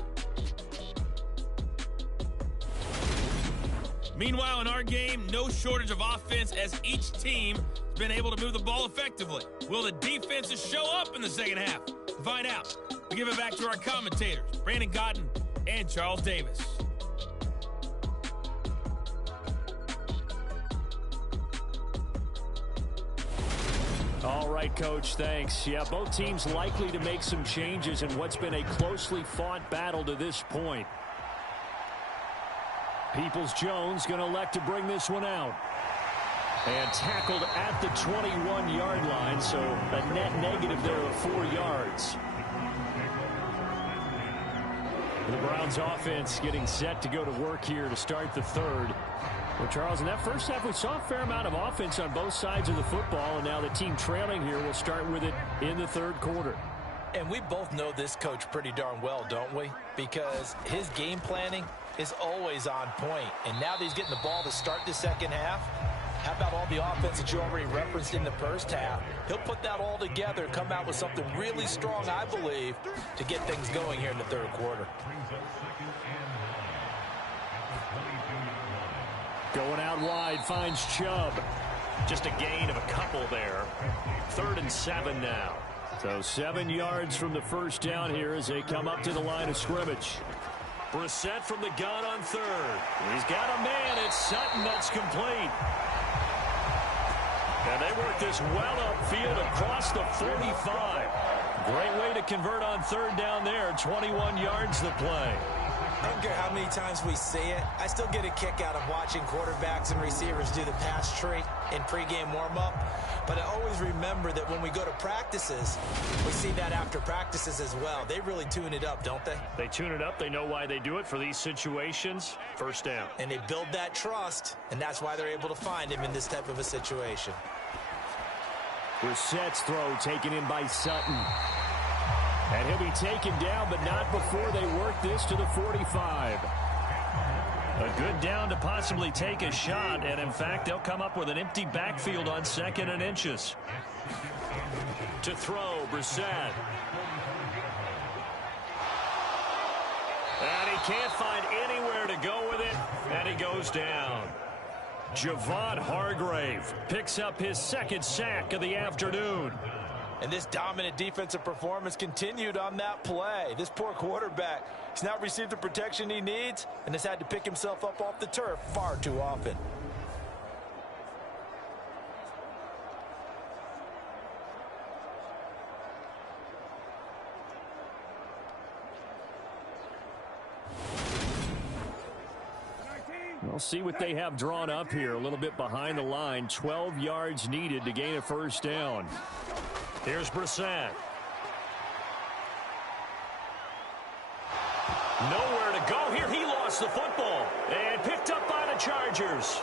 Meanwhile, in our game, no shortage of offense as each team has been able to move the ball effectively. Will the defenses show up in the second half? To find out, we give it back to our commentators, Brandon Godden and Charles Davis. All right, Coach, thanks. Yeah, both teams likely to make some changes in what's been a closely fought battle to this point. Peoples-Jones going to elect to bring this one out. And tackled at the 21-yard line, so a net negative there of 4 yards. The Browns offense getting set to go to work here to start the third. Well, Charles, in that first half, we saw a fair amount of offense on both sides of the football, and now the team trailing here will start with it in the third quarter. And we both know this coach pretty darn well, don't we? Because his game planning is always on point. And now that he's getting the ball to start the second half, how about all the offense that you already referenced in the first half? He'll put that all together, come out with something really strong, I believe, to get things going here in the third quarter. Going out wide, finds Chubb. Just a gain of a couple there. 3rd and 7 now. So 7 yards from the first down here as they come up to the line of scrimmage. Brissett from the gun on 3rd. He's got a man. It's Sutton that's complete. And they work this well upfield across the 45. Great way to convert on 3rd down there. 21 yards the play. I don't care how many times we see it. I still get a kick out of watching quarterbacks and receivers do the pass tree in pregame warm-up. But I always remember that when we go to practices, we see that after practices as well. They really tune it up, don't they? They tune it up. They know why they do it for these situations. First down. And they build that trust, and that's why they're able to find him in this type of a situation. Brissett's throw taken in by Sutton. And he'll be taken down, but not before they work this to the 45. A good down to possibly take a shot, and in fact, they'll come up with an empty backfield on 2nd and inches. To throw, Brissett. And he can't find anywhere to go with it, and he goes down. Javon Hargrave picks up his 2nd sack of the afternoon. And this dominant defensive performance continued on that play. This poor quarterback, he's not received the protection he needs and has had to pick himself up off the turf far too often. We'll see what they have drawn up here. A little bit behind the line. 12 yards needed to gain a first down. Here's Brissett. Nowhere to go here. He lost the football and picked up by the Chargers.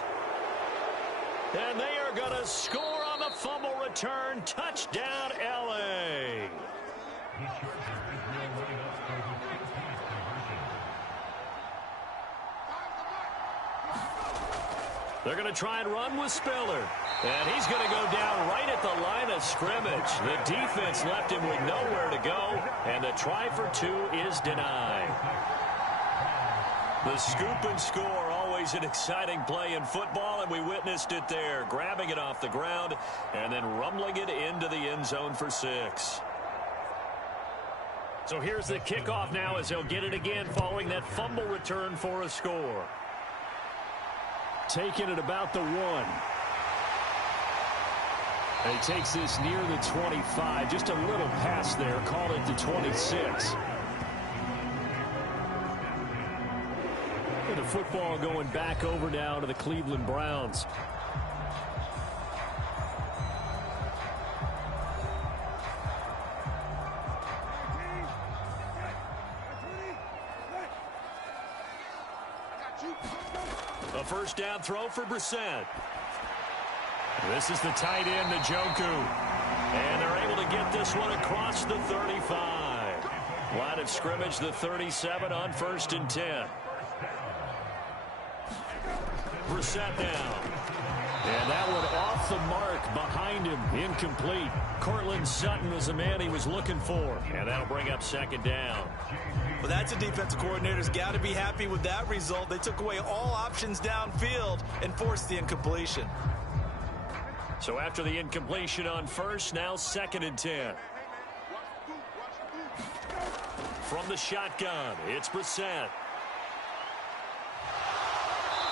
And they are going to score on the fumble return. Touchdown, L.A. They're going to try and run with Spiller. And he's going to go down right at the line of scrimmage. The defense left him with nowhere to go. And the try for 2 is denied. The scoop and score, always an exciting play in football, and we witnessed it there. Grabbing it off the ground and then rumbling it into the end zone for 6. So here's the kickoff now as he'll get it again following that fumble return for a score. Taking it about the 1. And he takes this near the 25. Just a little pass there. Called it to 26. And the football going back over now to the Cleveland Browns. A first down throw for Brissett. This is the tight end, Njoku. And they're able to get this one across the 35. Line of scrimmage, the 37 on 1st and 10. Brissett now. And that one off the mark behind him. Incomplete. Cortland Sutton was the man he was looking for. And that'll bring up 2nd down. Well, that's a defensive coordinator's got to be happy with that result. They took away all options downfield and forced the incompletion. So after the incompletion on 1st, now 2nd and 10. From the shotgun, it's Brissett.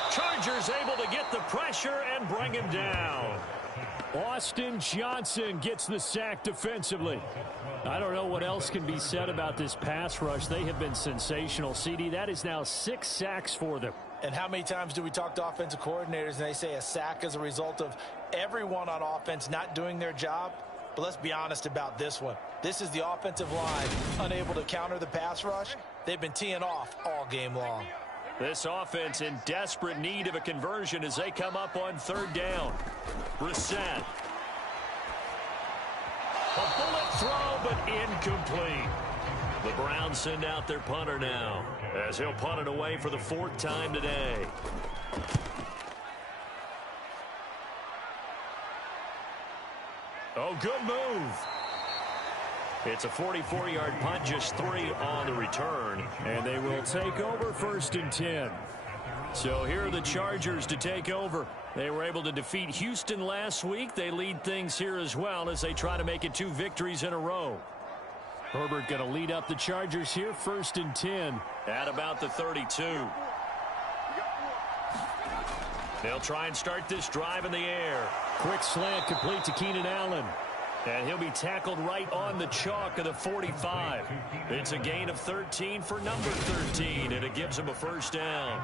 Chargers able to get the pressure and bring him down. Austin Johnson gets the sack defensively. I don't know what else can be said about this pass rush. They have been sensational. CD, that is now 6 sacks for them. And how many times do we talk to offensive coordinators and they say a sack is a result of everyone on offense not doing their job? But let's be honest about this one. This is the offensive line unable to counter the pass rush. They've been teeing off all game long. This offense in desperate need of a conversion as they come up on 3rd down. Brissett. A bullet throw, but incomplete. The Browns send out their punter now as he'll punt it away for the 4th time today. Oh, good move. It's a 44-yard punt, just 3 on the return. And they will take over 1st and 10. So here are the Chargers to take over. They were able to defeat Houston last week. They lead things here as well as they try to make it 2 victories in a row. Herbert going to lead up the Chargers here, 1st and 10 at about the 32. They'll try and start this drive in the air. Quick slant complete to Keenan Allen. And he'll be tackled right on the chalk of the 45. It's a gain of 13 for number 13, and it gives him a 1st down.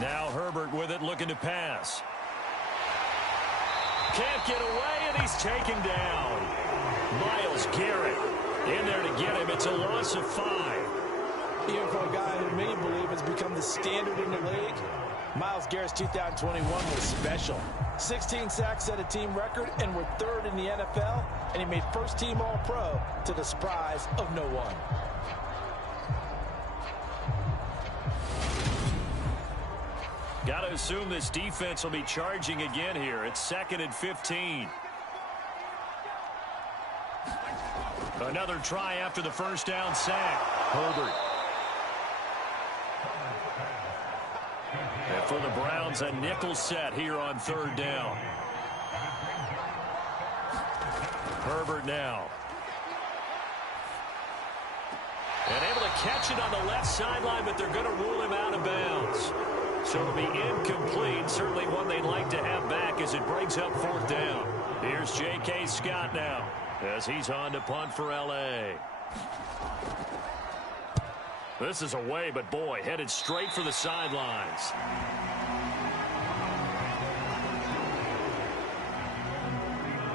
Now Herbert with it, looking to pass. Can't get away, and he's taken down. Myles Garrett in there to get him. It's a loss of 5. Even for a guy who many believe has become the standard in the league, Myles Garrett's 2021 was special. 16 sacks set a team record and were 3rd in the NFL, and he made 1st team All-Pro to the surprise of no one. Got to assume this defense will be charging again here. It's 2nd and 15. Another try after the 1st down sack. Herbert. And for the Browns, a nickel set here on 3rd down. Herbert now. And able to catch it on the left sideline, but they're going to rule him out of bounds. So it'll be incomplete. Certainly one they'd like to have back as it brings up 4th down. Here's J.K. Scott now as he's on to punt for L.A. This is away, but boy, headed straight for the sidelines.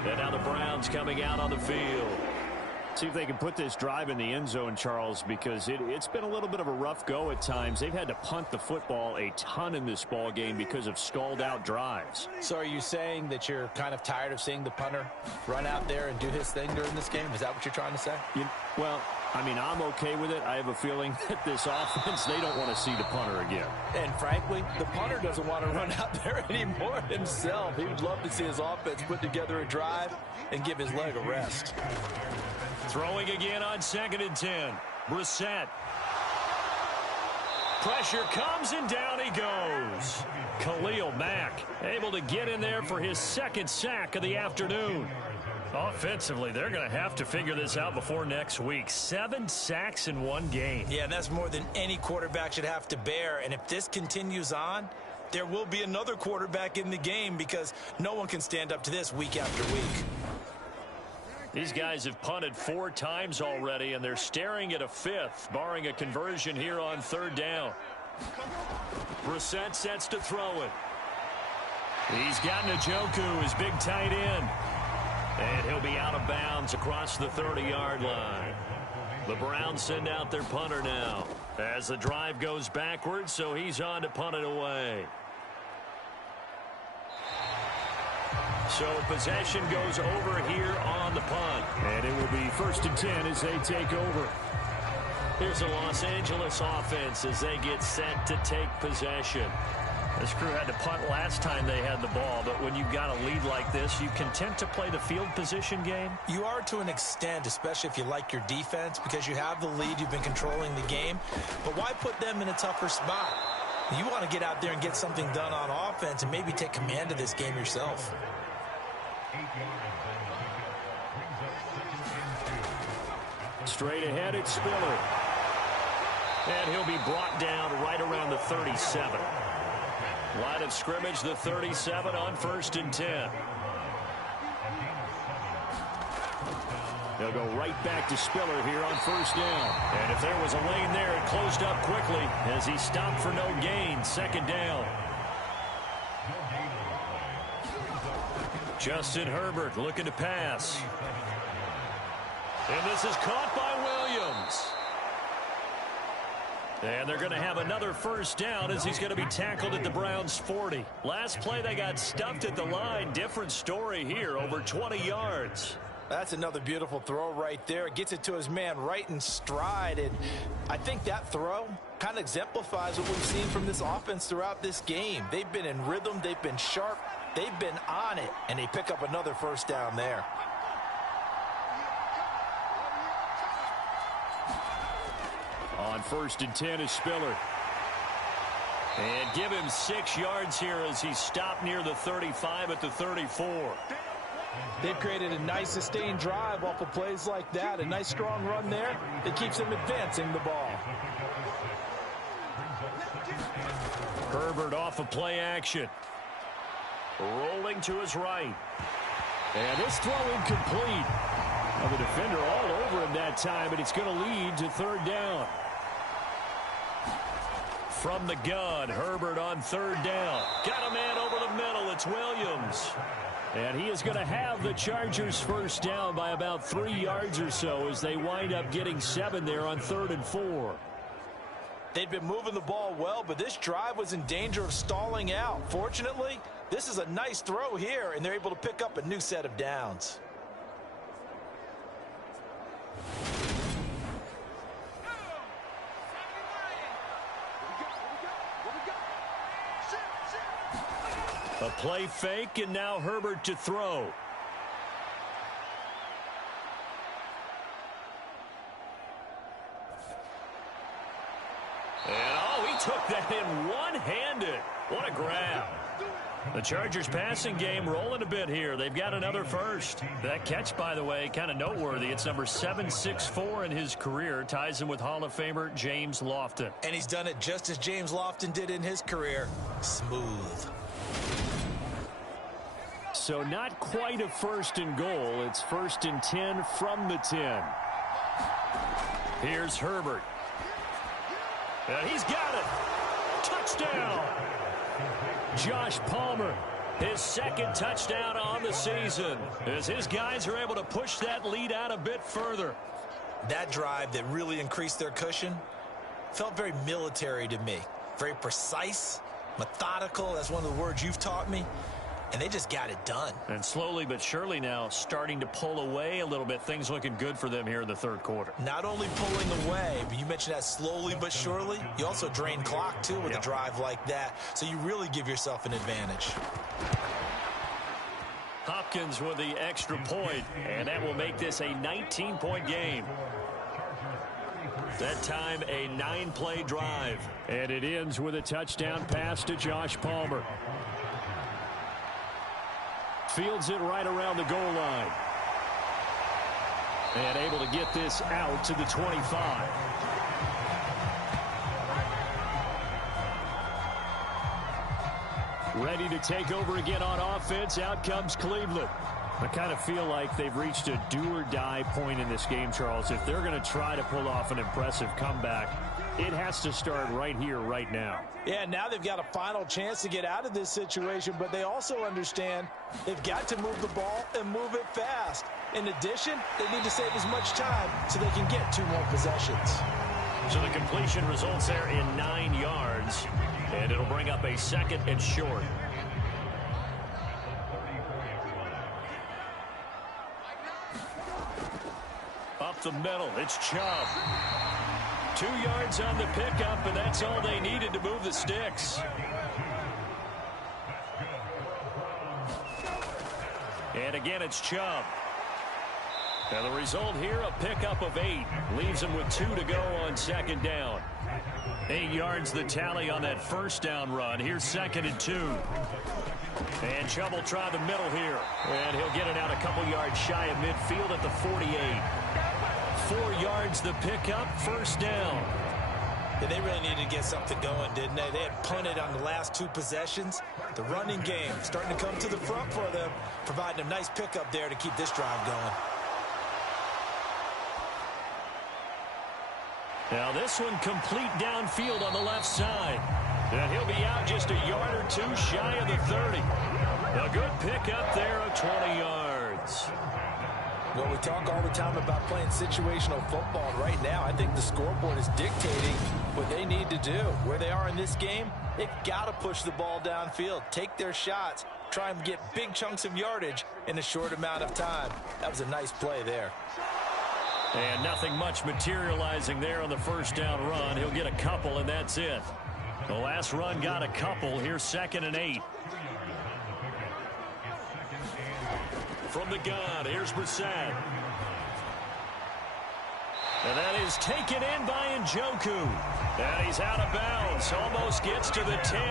And now the Browns coming out on the field. See if they can put this drive in the end zone, Charles, because it's been a little bit of a rough go at times. They've had to punt the football a ton in this ball game because of stalled-out drives. So are you saying that you're kind of tired of seeing the punter run out there and do his thing during this game? Is that what you're trying to say? Well, I mean, I'm okay with it. I have a feeling that this offense, they don't want to see the punter again. And frankly, the punter doesn't want to run out there anymore himself. He would love to see his offense put together a drive and give his leg a rest. Throwing again on 2nd and 10. Brissett. Pressure comes, and down he goes. Khalil Mack able to get in there for his second sack of the afternoon. Offensively, they're going to have to figure this out before next week. 7 sacks in one game. Yeah, and that's more than any quarterback should have to bear. And if this continues on, there will be another quarterback in the game because no one can stand up to this week after week. These guys have punted 4 times already, and they're staring at a 5th, barring a conversion here on 3rd down. Brissett sets to throw it. He's got Njoku, his big tight end. And he'll be out of bounds across the 30-yard line. The Browns send out their punter now as the drive goes backwards, so he's on to punt it away. So possession goes over here on the punt. And it will be 1st and 10 as they take over. Here's a Los Angeles offense as they get set to take possession. This crew had to punt last time they had the ball, but when you've got a lead like this, you content to play the field position game? You are to an extent, especially if you like your defense, because you have the lead, you've been controlling the game. But why put them in a tougher spot? You want to get out there and get something done on offense and maybe take command of this game yourself. Straight ahead, it's Spiller. And he'll be brought down right around the 37. Line of scrimmage, the 37 on 1st and 10. They'll go right back to Spiller here on 1st down. And if there was a lane there, it closed up quickly as he stopped for no gain. 2nd down. Justin Herbert looking to pass. And this is caught by Williams. And they're going to have another 1st down as he's going to be tackled at the Browns' 40. Last play, they got stuffed at the line. Different story here, over 20 yards. That's another beautiful throw right there. Gets it to his man right in stride. And I think that throw kind of exemplifies what we've seen from this offense throughout this game. They've been in rhythm. They've been sharp. They've been on it. And they pick up another 1st down there. On 1st and 10 is Spiller. And give him 6 yards here as he stopped near the 35 at the 34. They've created a nice sustained drive off of plays like that. A nice strong run there that keeps them advancing the ball. Herbert off of play action. Rolling to his right. And this throw incomplete. Well, the defender all over him that time, but it's going to lead to 3rd down. From the gun, Herbert on 3rd down. Got a man over the middle. It's Williams. And he is going to have the Chargers 1st down by about 3 yards or so as they wind up getting 7 there on 3rd and 4. They've been moving the ball well, but this drive was in danger of stalling out. Fortunately, this is a nice throw here, and they're able to pick up a new set of downs. A play fake, and now Herbert to throw. And oh, he took that in one-handed. What a grab. The Chargers passing game rolling a bit here. They've got another 1st. That catch, by the way, kind of noteworthy. It's number 764 in his career. Ties him with Hall of Famer James Lofton. And he's done it just as James Lofton did in his career. Smooth. So not quite a 1st and goal. It's 1st and 10 from the 10. Here's Herbert. And he's got it. Touchdown. Josh Palmer, his 2nd touchdown on the season, as his guys are able to push that lead out a bit further. That drive that really increased their cushion felt very military to me. Very precise, methodical. That's one of the words you've taught me. And they just got it done. And slowly but surely now starting to pull away a little bit. Things looking good for them here in the 3rd quarter. Not only pulling away, but you mentioned that slowly but surely. You also drain clock, too, with a drive like that. So you really give yourself an advantage. Hopkins with the extra point, and that will make this a 19-point game. That time a 9-play drive. And it ends with a touchdown pass to Josh Palmer. Fields it right around the goal line. And able to get this out to the 25. Ready to take over again on offense. Out comes Cleveland. I kind of feel like they've reached a do-or-die point in this game, Charles. If they're going to try to pull off an impressive comeback, it has to start right here, right now. Yeah, now they've got a final chance to get out of this situation, but they also understand they've got to move the ball and move it fast. In addition, they need to save as much time so they can get 2 more possessions. So the completion results there in 9 yards, and it'll bring up a 2nd and short. Up the middle, it's Chubb. 2 yards on the pickup, and that's all they needed to move the sticks. And again, it's Chubb. And the result here, a pickup of 8. Leaves him with 2 to go on 2nd down. 8 yards the tally on that 1st down run. Here's 2nd and 2. And Chubb will try the middle here. And he'll get it out a couple yards shy of midfield at the 48. 4 yards the pickup, 1st down. Yeah, they really needed to get something going, didn't they? They had punted on the last 2 possessions. The running game starting to come to the front for them, providing a nice pickup there to keep this drive going. Now this one complete downfield on the left side. And he'll be out just a yard or 2 shy of the 30. A good pickup there of 20 yards. Well, we talk all the time about playing situational football. And right now, I think the scoreboard is dictating what they need to do. Where they are in this game, they've got to push the ball downfield, take their shots, try and get big chunks of yardage in a short amount of time. That was a nice play there. And nothing much materializing there on the 1st down run. He'll get a couple, and that's it. The last run got a couple. Here's 2nd and 8. From the gun, here's Brissett. And that is taken in by Njoku. And he's out of bounds. Almost gets to the 10.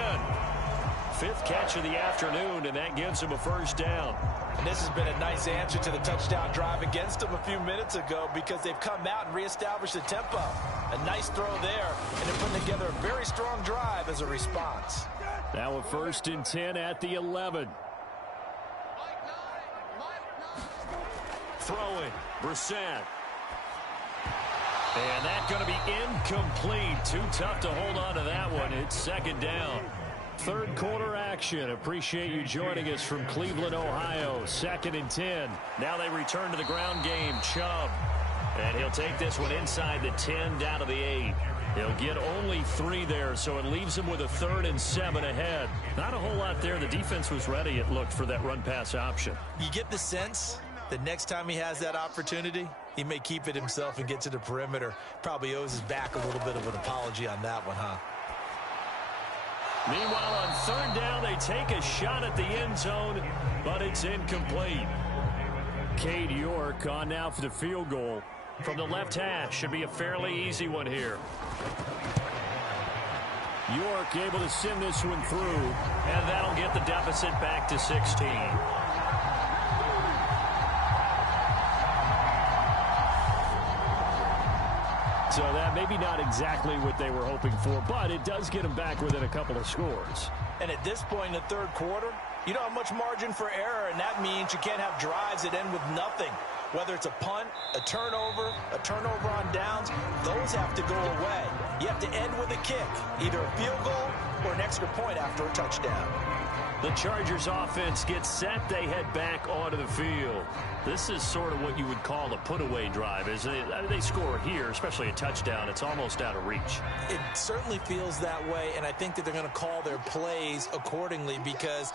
5th catch of the afternoon, and that gives him a 1st down. And this has been a nice answer to the touchdown drive against them a few minutes ago because they've come out and reestablished the tempo. A nice throw there, and they're putting together a very strong drive as a response. Now a 1st and 10 at the 11. Throwing, Brissett. And that's going to be incomplete. Too tough to hold on to that one. It's 2nd down. 3rd quarter action. Appreciate you joining us from Cleveland, Ohio. 2nd and 10. Now they return to the ground game. Chubb. And he'll take this one inside the 10 down to the 8. He'll get only 3 there, so it leaves him with a 3rd and 7 ahead. Not a whole lot there. The defense was ready, it looked, for that run-pass option. You get the sense the next time he has that opportunity, he may keep it himself and get to the perimeter. Probably owes his back a little bit of an apology on that one, huh? Meanwhile, on 3rd down, they take a shot at the end zone, but it's incomplete. Cade York on now for the field goal from the left hash. Should be a fairly easy one here. York able to send this one through, and that'll get the deficit back to 16. So that maybe not exactly what they were hoping for, but it does get them back within a couple of scores. And at this point in the 3rd quarter, you don't have much margin for error, and that means you can't have drives that end with nothing. Whether it's a punt, a turnover on downs, those have to go away. You have to end with a kick, either a field goal or an extra point after a touchdown. The Chargers offense gets set. They head back onto the field. This is sort of what you would call a put-away drive. As they score here, especially a touchdown, it's almost out of reach. It certainly feels that way, and I think that they're going to call their plays accordingly because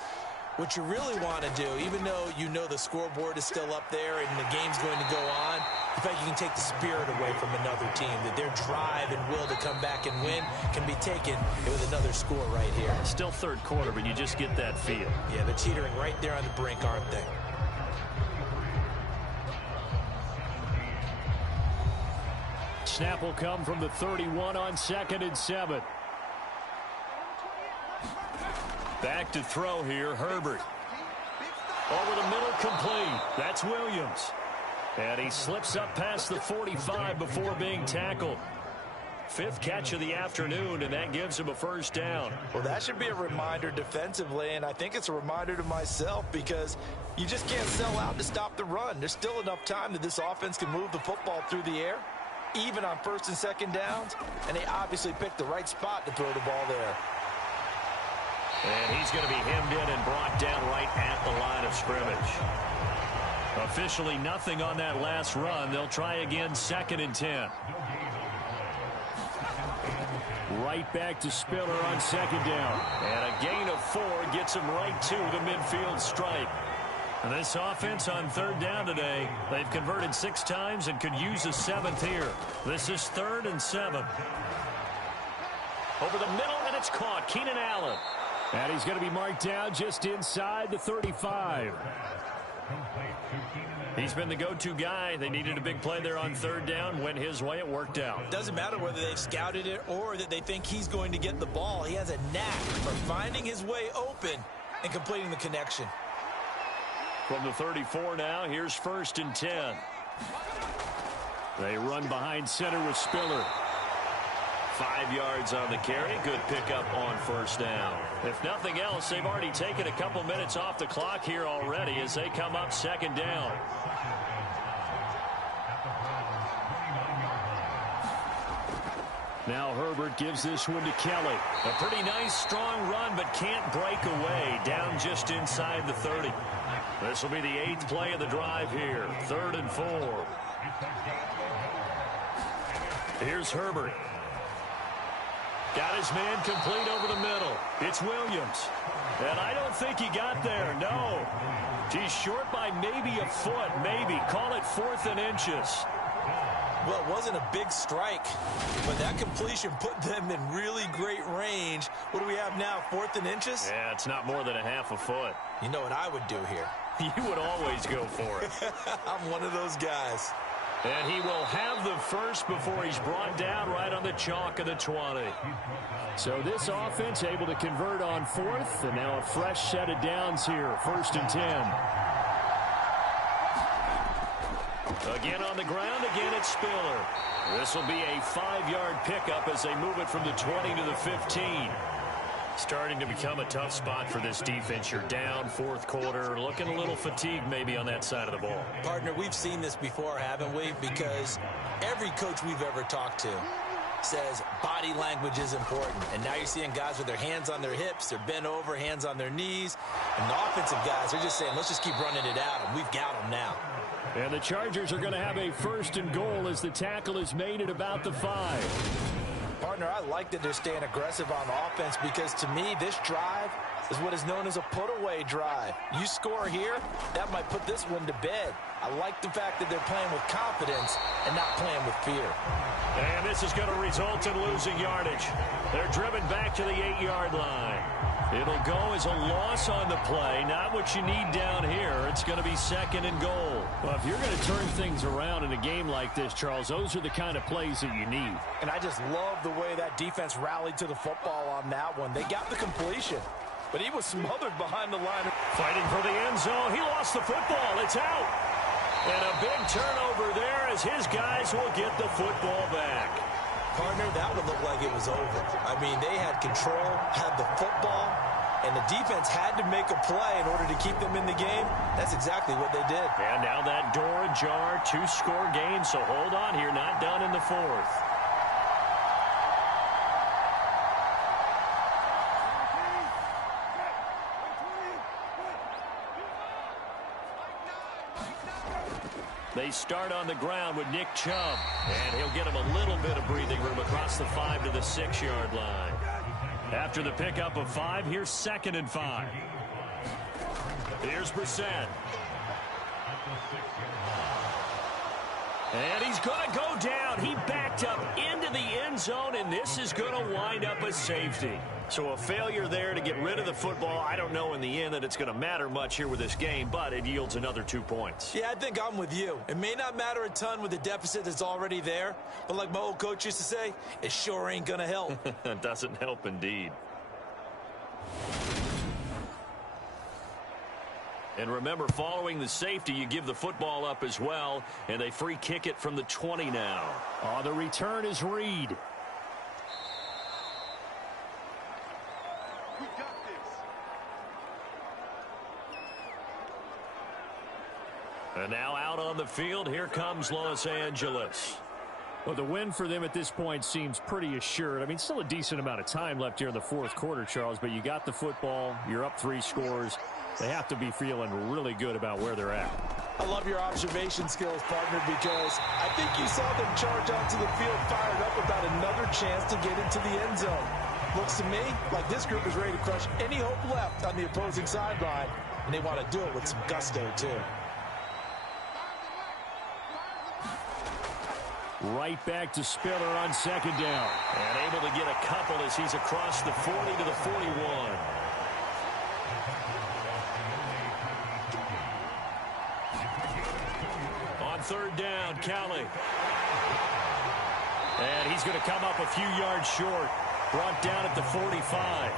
what you really want to do, even though you know the scoreboard is still up there and the game's going to go on, in fact, you can take the spirit away from another team, that their drive and will to come back and win can be taken with another score right here. Still 3rd quarter, but you just get that feel. Yeah, they're teetering right there on the brink, aren't they? snap will come from the 31 on 2nd and 7. Back to throw here, Herbert. Over the middle, complete. That's Williams. And he slips up past the 45 before being tackled. 5th catch of the afternoon, and that gives him a first down. Well, that should be a reminder defensively, and I think it's a reminder to myself because you just can't sell out to stop the run. There's still enough time that this offense can move the football through the air, even on 1st and 2nd downs, and they obviously picked the right spot to throw the ball there. And he's going to be hemmed in and brought down right at the line of scrimmage. Officially nothing on that last run. They'll try again 2nd and 10. Right back to Spiller on 2nd down. And a gain of 4 gets him right to the midfield stripe. And this offense on 3rd down today, they've converted 6 times and could use a 7th here. This is 3rd and 7. Over the middle, and it's caught. Keenan Allen. And he's going to be marked down just inside the 35. He's been the go-to guy. They needed a big play there on 3rd down. Went his way. It worked out. Doesn't matter whether they've scouted it or that they think he's going to get the ball. He has a knack for finding his way open and completing the connection. From the 34 now, here's 1st and 10. They run behind center with Spiller. 5 yards on the carry. Good pickup on 1st down. If nothing else, they've already taken a couple minutes off the clock here already as they come up 2nd down. Now Herbert gives this one to Kelly. A pretty nice, strong run, but can't break away. Down just inside the 30. This will be the 8th play of the drive here. 3rd and 4. Here's Herbert. Got his man complete over the middle. It's Williams. And I don't think he got there. No. He's short by maybe a foot. Maybe. Call it 4th and inches. Well, it wasn't a big strike, but that completion put them in really great range. What do we have now, 4th and inches? Yeah, it's not more than a half a foot. You know what I would do here? You would always go for it. I'm one of those guys. And he will have the first before he's brought down right on the chalk of the 20. So this offense able to convert on 4th, and now a fresh set of downs here. 1st and 10. Again on the ground, again it's Spiller. This will be a 5-yard pickup as they move it from the 20 to the 15. Starting to become a tough spot for this defense. You're down 4th quarter, looking a little fatigued maybe on that side of the ball. Partner, we've seen this before, haven't we? Because every coach we've ever talked to says body language is important. And now you're seeing guys with their hands on their hips, they're bent over, hands on their knees. And the offensive guys are just saying, let's just keep running it out, and we've got them now. And the Chargers are going to have a 1st and goal as the tackle is made at about the 5. Partner, I like that they're staying aggressive on offense because, to me, this drive is what is known as a put-away drive. You score here, that might put this one to bed. I like the fact that they're playing with confidence and not playing with fear. And this is going to result in losing yardage. They're driven back to the 8-yard line. It'll go as a loss on the play, not what you need down here. It's going to be 2nd and goal. Well, if you're going to turn things around in a game like this, Charles, those are the kind of plays that you need. And I just love the way that defense rallied to the football on that one. They got the completion, but he was smothered behind the line. Fighting for the end zone. He lost the football. It's out. And a big turnover there as his guys will get the football back. Partner, that would look like it was over. I mean, they had control, had the football, and the defense had to make a play in order to keep them in the game. That's exactly what they did. And now that door ajar, 2-score game, so hold on here, not done in the 4th. They start on the ground with Nick Chubb, and he'll get him a little bit of breathing room across the 5 to the 6-yard line. After the pickup of 5, here's 2nd and 5. Here's Brissett. And he's going to go down. He backed up into the end end zone, and this is going to wind up a safety. So a failure there to get rid of the football. I don't know in the end that it's going to matter much here with this game, but it yields another 2 points. Yeah, I think I'm with you. It may not matter a ton with the deficit that's already there, but like my old coach used to say, it sure ain't going to help. It doesn't help indeed. And remember, following the safety, you give the football up as well, and they free kick it from the 20 now. On the return is Reed. And now out on the field, here comes Los Angeles. Well, the win for them at this point seems pretty assured. I mean, still a decent amount of time left here in the fourth quarter, Charles, but you got the football, you're up 3 scores. They have to be feeling really good about where they're at. I love your observation skills, partner, because I think you saw them charge onto the field fired up about another chance to get into the end zone. Looks to me like this group is ready to crush any hope left on the opposing sideline, and they want to do it with some gusto, too. Right back to Spiller on second down. And able to get a couple as he's across the 40 to the 41. On third down, Kelly. And he's going to come up a few yards short. Brought down at the 45.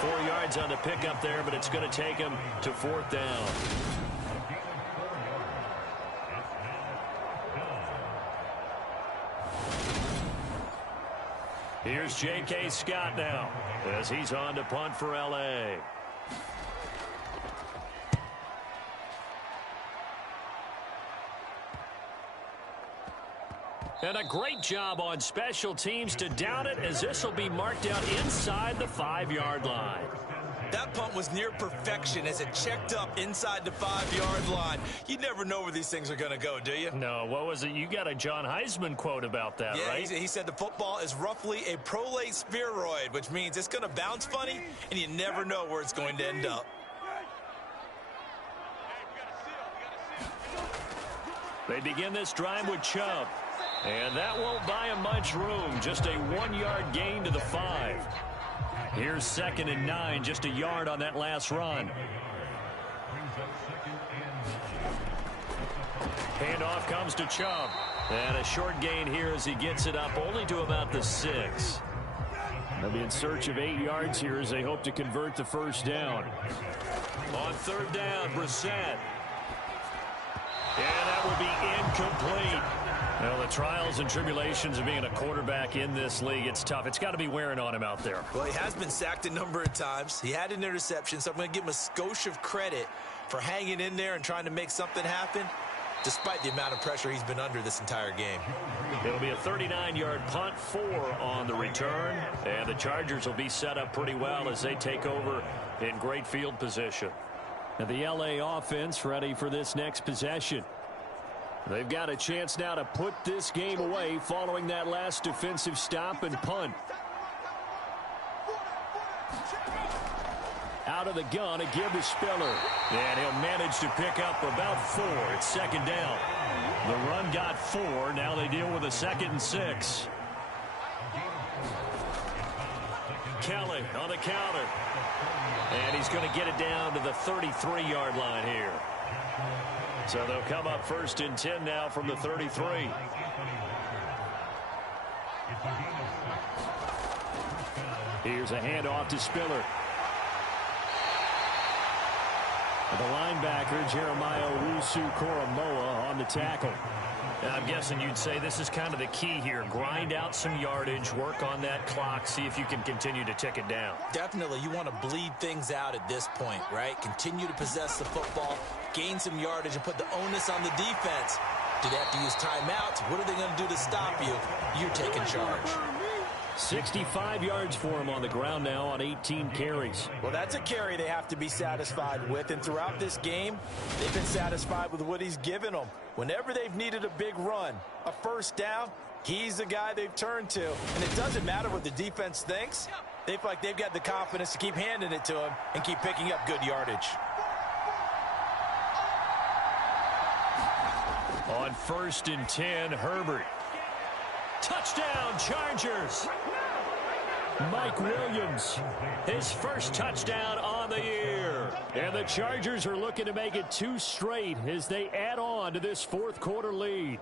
4 yards on the pickup there, but it's going to take him to fourth down. Here's J.K. Scott now as he's on to punt for L.A. And a great job on special teams to down it, as this will be marked out inside the 5-yard line. That punt was near perfection as it checked up inside the 5-yard line. You never know where these things are going to go, do you? No, what was it? You got a John Heisman quote about that, yeah, right? He said the football is roughly a prolate spheroid, which means it's going to bounce funny, and you never know where it's going to end up. They begin this drive with Chubb. And that won't buy him much room. Just a 1-yard gain to the 5. Here's 2nd and 9, just a yard on that last run. Handoff comes to Chubb. And a short gain here as he gets it up only to about the 6. They'll be in search of 8 yards here as they hope to convert the first down. On third down, Brissett. And that would be incomplete. Well, the trials and tribulations of being a quarterback in this league, it's tough. It's got to be wearing on him out there. Well, he has been sacked a number of times. He had an interception, so I'm going to give him a skosh of credit for hanging in there and trying to make something happen, despite the amount of pressure he's been under this entire game. It'll be a 39-yard punt, 4 on the return, and the Chargers will be set up pretty well as they take over in great field position. And the L.A. offense ready for this next possession. They've got a chance now to put this game away following that last defensive stop and punt. Out of the gun, a give to Spiller. And he'll manage to pick up about 4. It's 2nd down. The run got 4. Now they deal with a 2nd and 6. Kelly on the counter. And he's going to get it down to the 33-yard line here. So they'll come up 1st and 10 now from the 33. Here's a handoff to Spiller. The linebacker, Jeremiah Owusu-Koramoah, on the tackle. And I'm guessing you'd say this is kind of the key here. Grind out some yardage, work on that clock, see if you can continue to tick it down. Definitely, you want to bleed things out at this point, right? Continue to possess the football, gain some yardage, and put the onus on the defense. Do they have to use timeouts? What are they going to do to stop you? You're taking charge. 65 yards for him on the ground now on 18 carries. Well, that's a carry they have to be satisfied with, and throughout this game, they've been satisfied with what he's given them. Whenever they've needed a big run, a first down, he's the guy they've turned to. And it doesn't matter what the defense thinks. They feel like they've got the confidence to keep handing it to him and keep picking up good yardage. On 1st and 10, Herbert. Touchdown, Chargers. Mike Williams, his first touchdown on the year. And the Chargers are looking to make it 2 straight as they add on to this fourth quarter lead.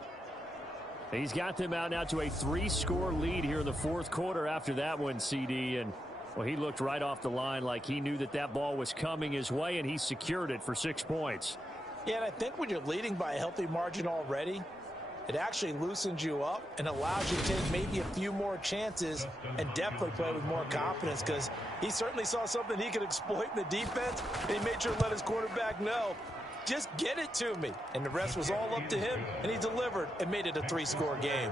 He's got them out now to a 3-score lead here in the fourth quarter after that one, CD. And, well, he looked right off the line like he knew that that ball was coming his way, and he secured it for 6 points. Yeah, and I think when you're leading by a healthy margin already, it actually loosens you up and allows you to take maybe a few more chances and definitely play with more confidence, because he certainly saw something he could exploit in the defense, and he made sure to let his quarterback know, just get it to me. And the rest was all up to him, and he delivered and made it a 3-score game.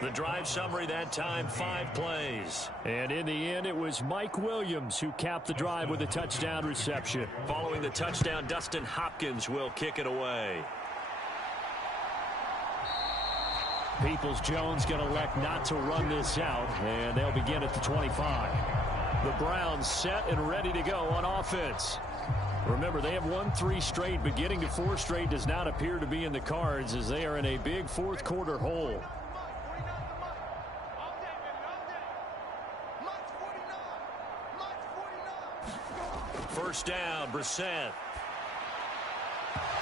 The drive summary that time, 5 plays. And in the end, it was Mike Williams who capped the drive with a touchdown reception. Following the touchdown, Dustin Hopkins will kick it away. Peoples-Jones going to elect not to run this out, and they'll begin at the 25. The Browns set and ready to go on offense. Remember, they have won 3 straight, but getting to 4 straight does not appear to be in the cards as they are in a big fourth quarter hole. First down, Brissett.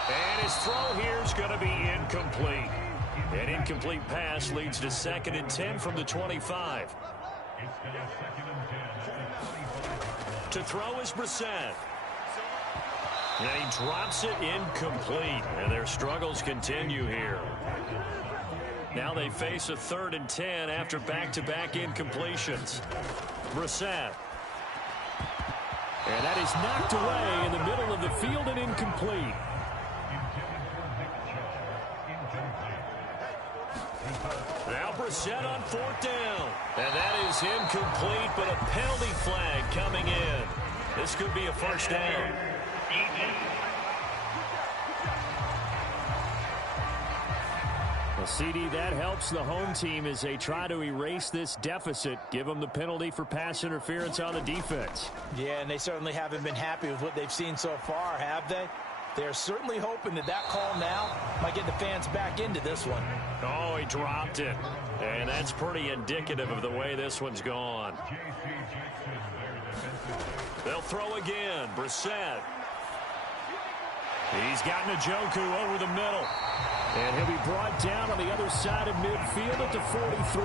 And his throw here is going to be incomplete. An incomplete pass leads to 2nd and 10 from the 25. To throw is Brissett. And he drops it incomplete. And their struggles continue here. Now they face a 3rd and 10 after back-to-back incompletions. Brissett. And that is knocked away in the middle of the field and incomplete. Now Brissett on 4th down. And that is incomplete, but a penalty flag coming in. This could be a first down. Well, CD, that helps the home team as they try to erase this deficit. Give them the penalty for pass interference on the defense. Yeah, and they certainly haven't been happy with what they've seen so far, have they? They're certainly hoping that that call now might get the fans back into this one. Oh, he dropped it. And that's pretty indicative of the way this one's gone. They'll throw again. Brissett. He's got Njoku over the middle. And he'll be brought down on the other side of midfield at the 43.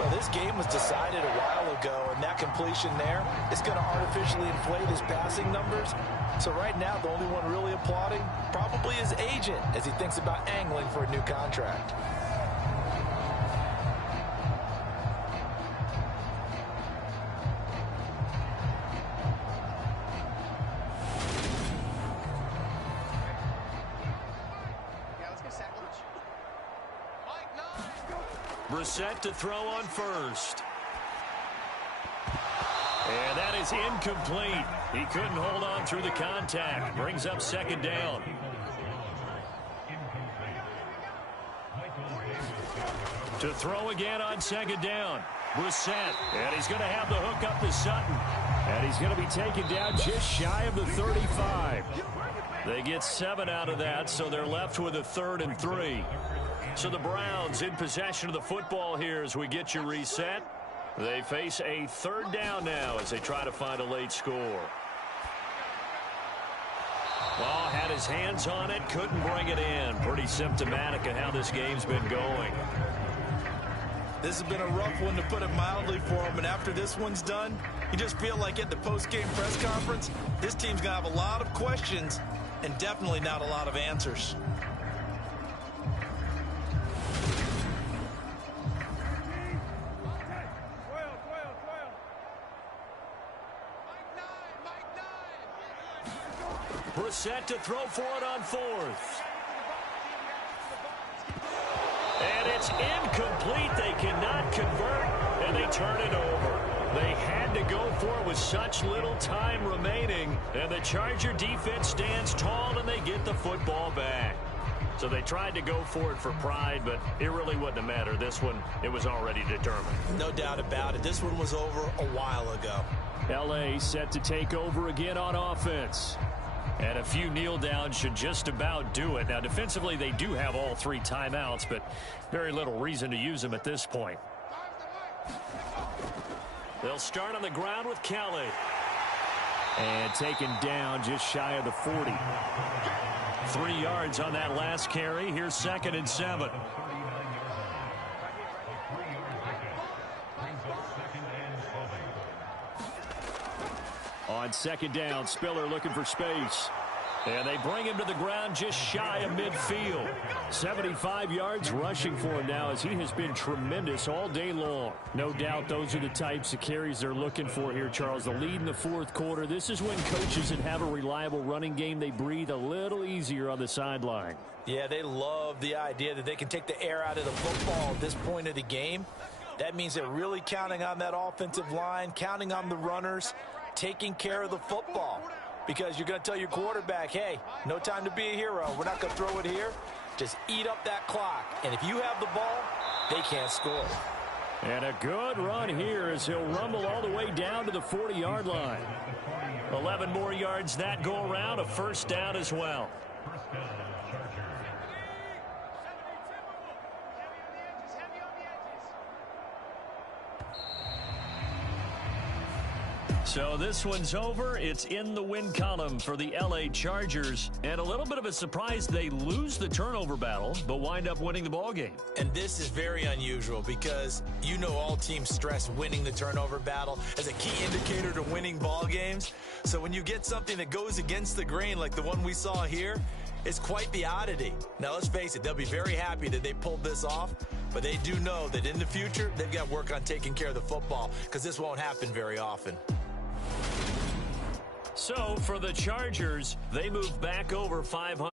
Well, this game was decided a while ago, and that completion there is going to artificially inflate his passing numbers. So right now, the only one really applauding probably his agent as he thinks about angling for a new contract. Brissett to throw on first. And that is incomplete. He couldn't hold on through the contact. Brings up 2nd down. To throw again on 2nd down. Brissett. And he's going to have the hook up to Sutton. And he's going to be taken down just shy of the 35. They get 7 out of that, so they're left with a 3rd and 3. So the Browns in possession of the football here as we get you reset. They face a 3rd down now as they try to find a late score. Ball had his hands on it, couldn't bring it in. Pretty symptomatic of how this game's been going. This has been a rough one, to put it mildly, for him. And after this one's done, you just feel like at the post-game press conference, this team's going to have a lot of questions and definitely not a lot of answers. Brissett to throw for it on 4th. And it's incomplete. They cannot convert, and they turn it over. They had to go for it with such little time remaining, and the Charger defense stands tall, and they get the football back. So they tried to go for it for pride, but it really wouldn't have mattered. This one, it was already determined. No doubt about it. This one was over a while ago. L.A. set to take over again on offense. And a few kneel downs should just about do it. Now, defensively, they do have all 3 timeouts, but very little reason to use them at this point. They'll start on the ground with Kelly. And taken down just shy of the 40. 3 yards on that last carry. Here's 2nd and 7. On 2nd down, Spiller looking for space. And they bring him to the ground just shy of midfield. 75 yards rushing for him now as he has been tremendous all day long. No doubt those are the types of carries they're looking for here, Charles. The lead in the 4th quarter. This is when coaches that have a reliable running game, they breathe a little easier on the sideline. Yeah, they love the idea that they can take the air out of the football at this point of the game. That means they're really counting on that offensive line, counting on the runners, taking care of the football. Because you're going to tell your quarterback, hey, no time to be a hero. We're not going to throw it here. Just eat up that clock. And if you have the ball, they can't score. And a good run here as he'll rumble all the way down to the 40-yard line. 11 more yards that go around, a 1st down as well. So this one's over. It's in the win column for the LA Chargers. And a little bit of a surprise, they lose the turnover battle, but wind up winning the ball game. And this is very unusual because you know all teams stress winning the turnover battle as a key indicator to winning ball games. So when you get something that goes against the grain like the one we saw here, it's quite the oddity. Now, let's face it, they'll be very happy that they pulled this off, but they do know that in the future, they've got to work on taking care of the football because this won't happen very often. So for the Chargers, they move back over 500.